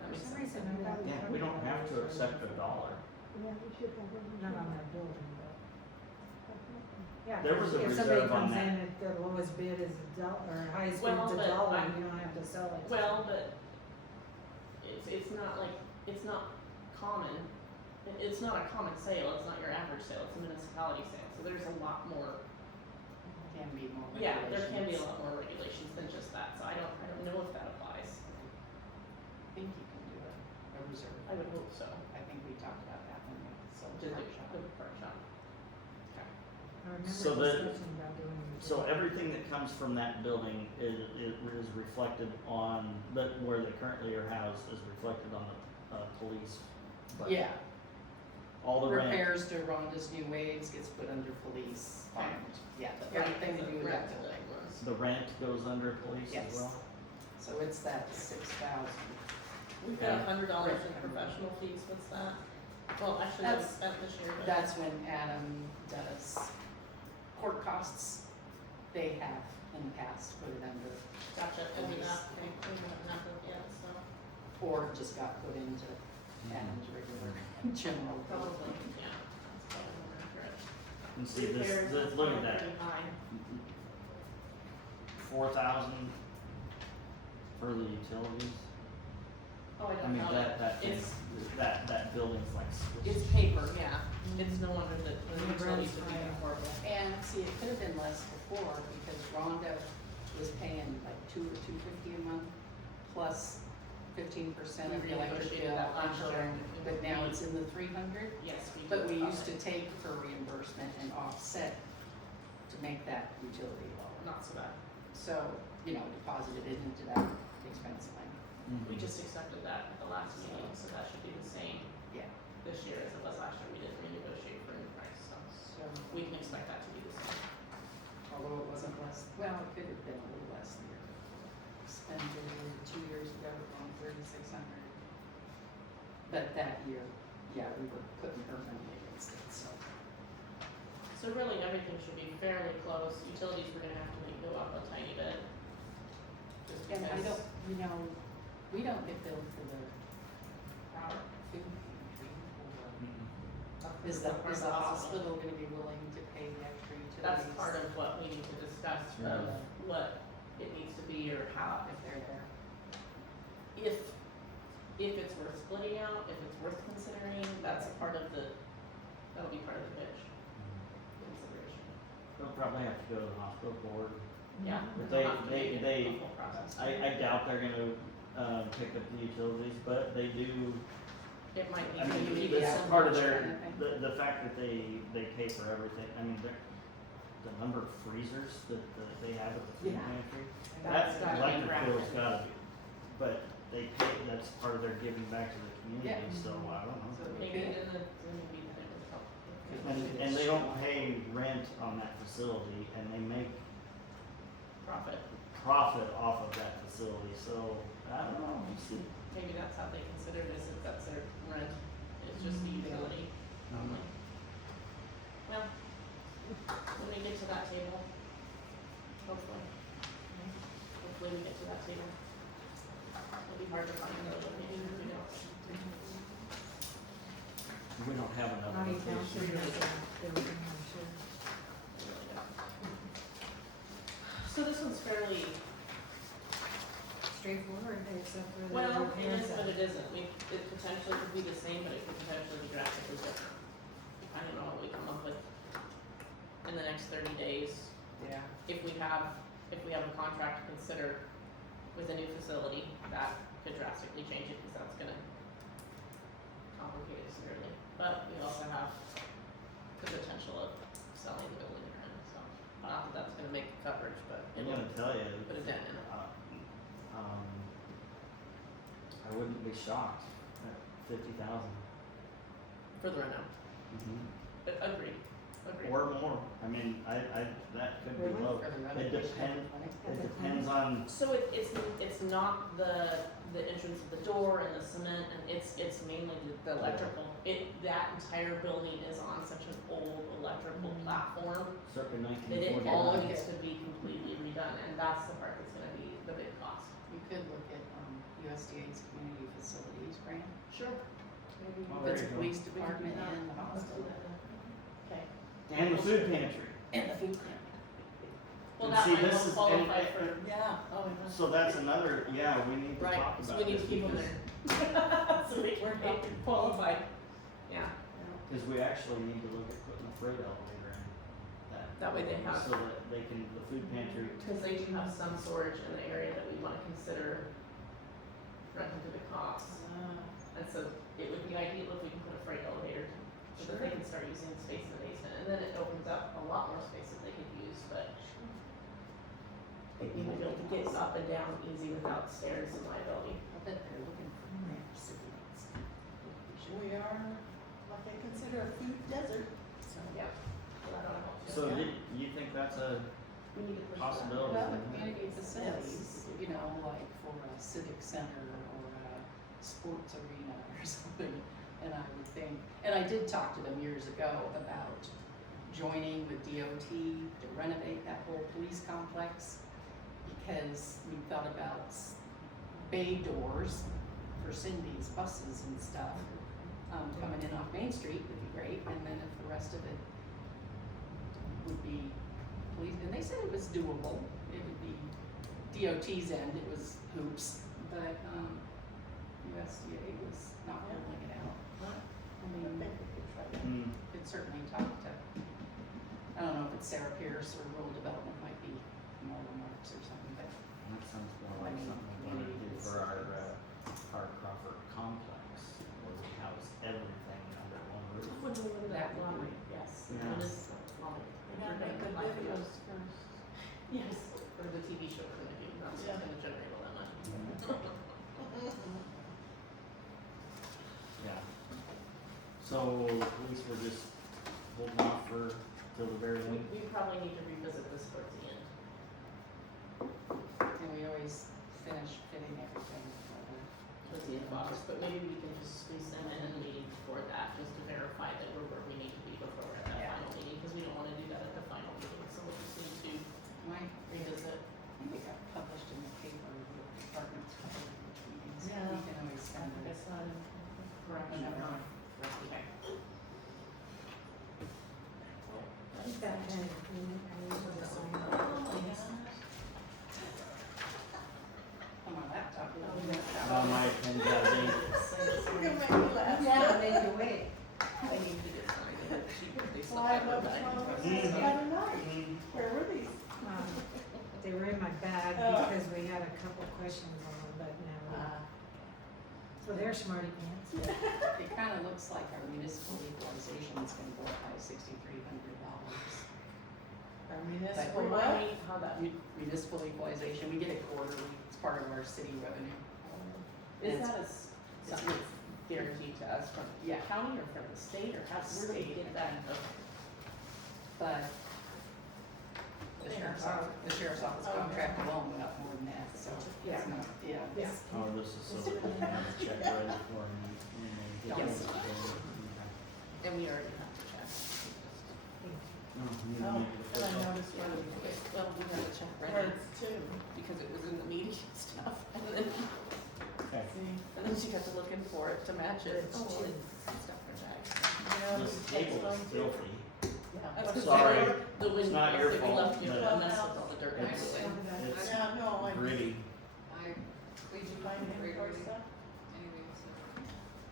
That For makes some sense. reason, I thought Yeah, we don't have to accept $1. Yeah, we should have it. Not on that building, but, yeah, There was a if somebody reserve on comes that. in at the lowest bid is $1, or highest Well, bid's but $1, I'm- you don't have to sell it. Well, but it's not like, it's not common, it's not a common sale, it's not your average sale, it's a municipality sale, so there's a lot more, Can be more yeah, there can be a regulations. lot more regulations than just that, so I don't know if that applies. I think you can do a reserve. I would hope so. I think we talked about that when we sold the Did the workshop. park shop. Okay. I remember So the- discussion about doing it. So everything that comes from that building is reflected on, where they currently are housed is reflected on the police budget. Yeah, All the rent, repairs to Rhonda's New Waves gets put under police fund. Yeah, everything to do with that building. the rent goes under police as Yes. well? So it's that 6,000. We've got $100 in professional fees, what's that? Well, actually, that was That's- spent this year, but. That's when Adam does court costs. They have in the past put it under, Gotcha, I mean, Police. that, we haven't happened yet, so. or just got put into Adam's regular general. Probably, yeah, that's probably more accurate. And see, Repairs, this, look at that, pretty high. 4,000 for the utilities. Oh, I I don't mean, know that thing, It's, that building's like. it's paper, yeah, it's no wonder that the And it utilities runs would be high. horrible. And see, it could have been less before because Rhonda was paying like $2 or $2.50 a month plus 15% of the electric Renegotiated bill that on last her, year. but now it's in the 300. Yes, we do. But we up used to it. take for reimbursement and offset to make that utility lower. Not so bad. So, deposited it into that expense line. We just accepted that at the last meeting, so that should be the same Yeah. this year as it was last year. We didn't renegotiate for a new price, so So, we can expect that to be the same. although it wasn't less, well, it could have been a little less than year. Spent it 2 years ago, on 3,600. But that year, yeah, we were putting her money against it, so. So really, everything should be fairly close. Utilities, we're gonna have to make go up a tiny bit. Just And I because don't, we don't get billed for the our, food pantry or is the the hospital gonna be willing to pay the extra utilities? That's part of what we need to discuss, of what it needs to be or how, If they're there. if it's worth splitting out, if it's worth considering, that's a part of that'll be part of the pitch consideration. They'll probably have to go to the hospital board. Yeah. But we'll have to make it they- a full process. I doubt they're gonna, pick up the utilities, but they do, It might be. I so you mean, keep it that's simple. part of their, the fact that they pay for everything, I mean, the number of freezers that they have at the food Yeah. pantry. That's That gotta be electric bill's rapid. gotta be, but they pay, that's part of their giving back to the community, Yeah. so I don't know. So Maybe it isn't, maybe it would help. And they don't pay rent on that facility, and they make Profit. profit off of that facility, so, I don't know, we'll see. maybe that's how they consider it, is if that's their rent, it's just the utility only. Well, when we get to that table, hopefully we get to that table. It'll be hard to find those, maybe we don't. We don't have enough. Not even locations. building, I'm sure. So this one's fairly, Straightforward, except for the well, it repairs. is, but it isn't. It potentially could be the same, but it could potentially be drastically different. Depending on what we come up with in the next 30 days. Yeah. If we have a contract to consider with a new facility, that could drastically change it, because that's gonna complicate it severely. But we also have the potential of selling the building again, so, not that that's gonna make coverage, but I'm it'll gonna tell you, put a dent in it. I wouldn't be shocked at 50,000. For the reno. Agreed. Or more. I mean, that could be Really? low. For the It renovation. depends on, So it's not the entrance of the door and the cement, and it's mainly the electrical. That entire building is on such an old electrical platform circa that it all 1941. needs to be completely redone, and that's the part that's gonna be the big cost. You could look at, USDA's community facilities grant, Sure. Maybe. Oh, there that's you go. police department and the Let's do hospital. that. Okay. And the food pantry. And the food pantry. Well, And that see, might this not is- qualify and- for, Yeah. oh, yeah. So that's another, yeah, we need to Right, talk about so we need this to keep them because- there. So they can qualified. Yeah. Cause we actually need to look at putting a freight elevator in that. That way they have- So that they can, the food pantry, Because they do have some storage in the area that we wanna consider renting to the cops. And so it would be ideal if we can put a freight elevator so that they can start using the space in the basement, and then it opens up a lot more space that they could use, but they need to be able to get up and down easy without stairs and liability. I bet they're looking for grant recipients. We are what they consider a food desert. So, yeah, so that ought to help too. so Yeah. you think that's a We need to push that. possibility? Well, the community facilities, you know, like for a civic center or a sports arena or something. And I would think, and I did talk to them years ago about joining with DOT to renovate that whole police complex. Because we thought about bay doors for Cindy's buses and stuff, coming in off Main Street would be great. And then if the rest of it would be police, and they said it was doable. It would be DOT's end, it was hoops, but, USDA was not rolling it out. I mean, Hmm. could certainly talk to, I don't know if it's Sarah Pierce or Rural Development might be more remarks or something, but That sounds more like I mean, something we wanna do community for our Crawford complex, where we house everything under one roof. When we were That that would long, be- yes, Yeah. that is long. We gotta make the videos first. Yes, for the TV show for the game, that's Yeah. not gonna generate all that money. Yeah. So police were just holding off for till the very end. We probably need to revisit this towards the end. and we always finish fitting everything. Towards the end box, but maybe we can just squeeze them in the meeting before that, just to verify that we're where we need to be before we're at that Yeah. final meeting, because we don't wanna do that at the final meeting, so we'll just need to Might, revisit. I think it got published in the paper, the department's covered which meetings, Yeah. we can always send I it. guess not in correction or not. Okay. I think that kind of, I need to sign off. On my laptop. My pen's out of ink. You're gonna make me laugh. Yeah, make you wait. I need to get signed, they still Why, have what their was wrong with bag. this the other night? Mhm. Where were these? They were in my bag because we had a couple questions on them, but now, so they're smarty pants. It kinda looks like our municipal equalization is gonna go up by $6,300. Our municipal Remind what? me how that, Municipal equalization, we get it quarterly, it's part of our city revenue. is that something that's guaranteed to us from the county or from the state, or how, where do we get that info? But the sheriff's office contract alone went up more than that, so, Yeah. it's not, yeah. Yeah. Oh, this is so we can have a check ready for him when they get Yes. it. And we already have to check. Oh, you Oh, need to and I put- noticed where Well, we have to check ready words too. because it was in the meeting and stuff. And then, Okay. See, she got to looking for it to match it. It's Oh, well, two. it's stuff for that. yeah, This table is filthy. Yeah. That's Because Sorry. The wind, It's not your they fault, left you but a mess with all the dirt and It's, everything. it's yeah, no, I just, gritty. did you find any more stuff?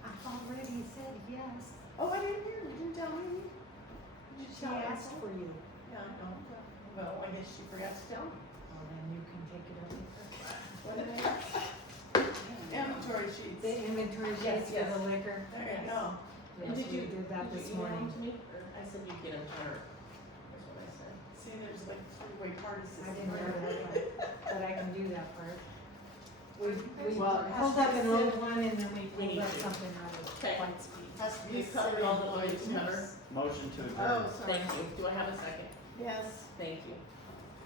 I've already said yes. Oh, I didn't hear, you didn't tell me. Did you She tell me? asked for you. Yeah, no, well, I guess she forgot to tell me. Oh, then you can take it over. What did I ask? Inventory sheets. The inventory Yes, sheets for yes. the liquor. There you go. And Yes, did we you, did that did this you email morning. them to me? Or I said you'd get them to her. That's what I said. See, there's like three-way party I system. didn't know that, but I can do that part. We Well, it has pulled to up be an old said- one and then we We need pulled up to. something out of Okay. Lightspeed. Has to be You covered all the ways better. Motion to Oh, adjourn. sorry. Thank you. Do I have a second? Yes, Thank you.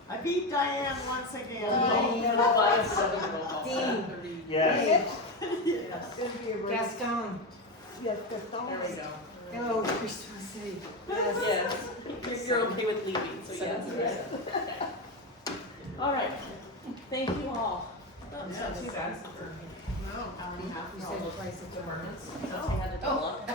I beat Diane once again. Oh, 5-7 roll call. Dean. 7:30. Yes. Yes. Gaston. Yes, that's all. There we go. Oh, you're so safe. Yes. You're okay with leaving, so yes. 7:37. All right. Thank you all. That was Yeah, not too bad. No. Hour and a half You for said all those twice a day. departments. Since we had to double up.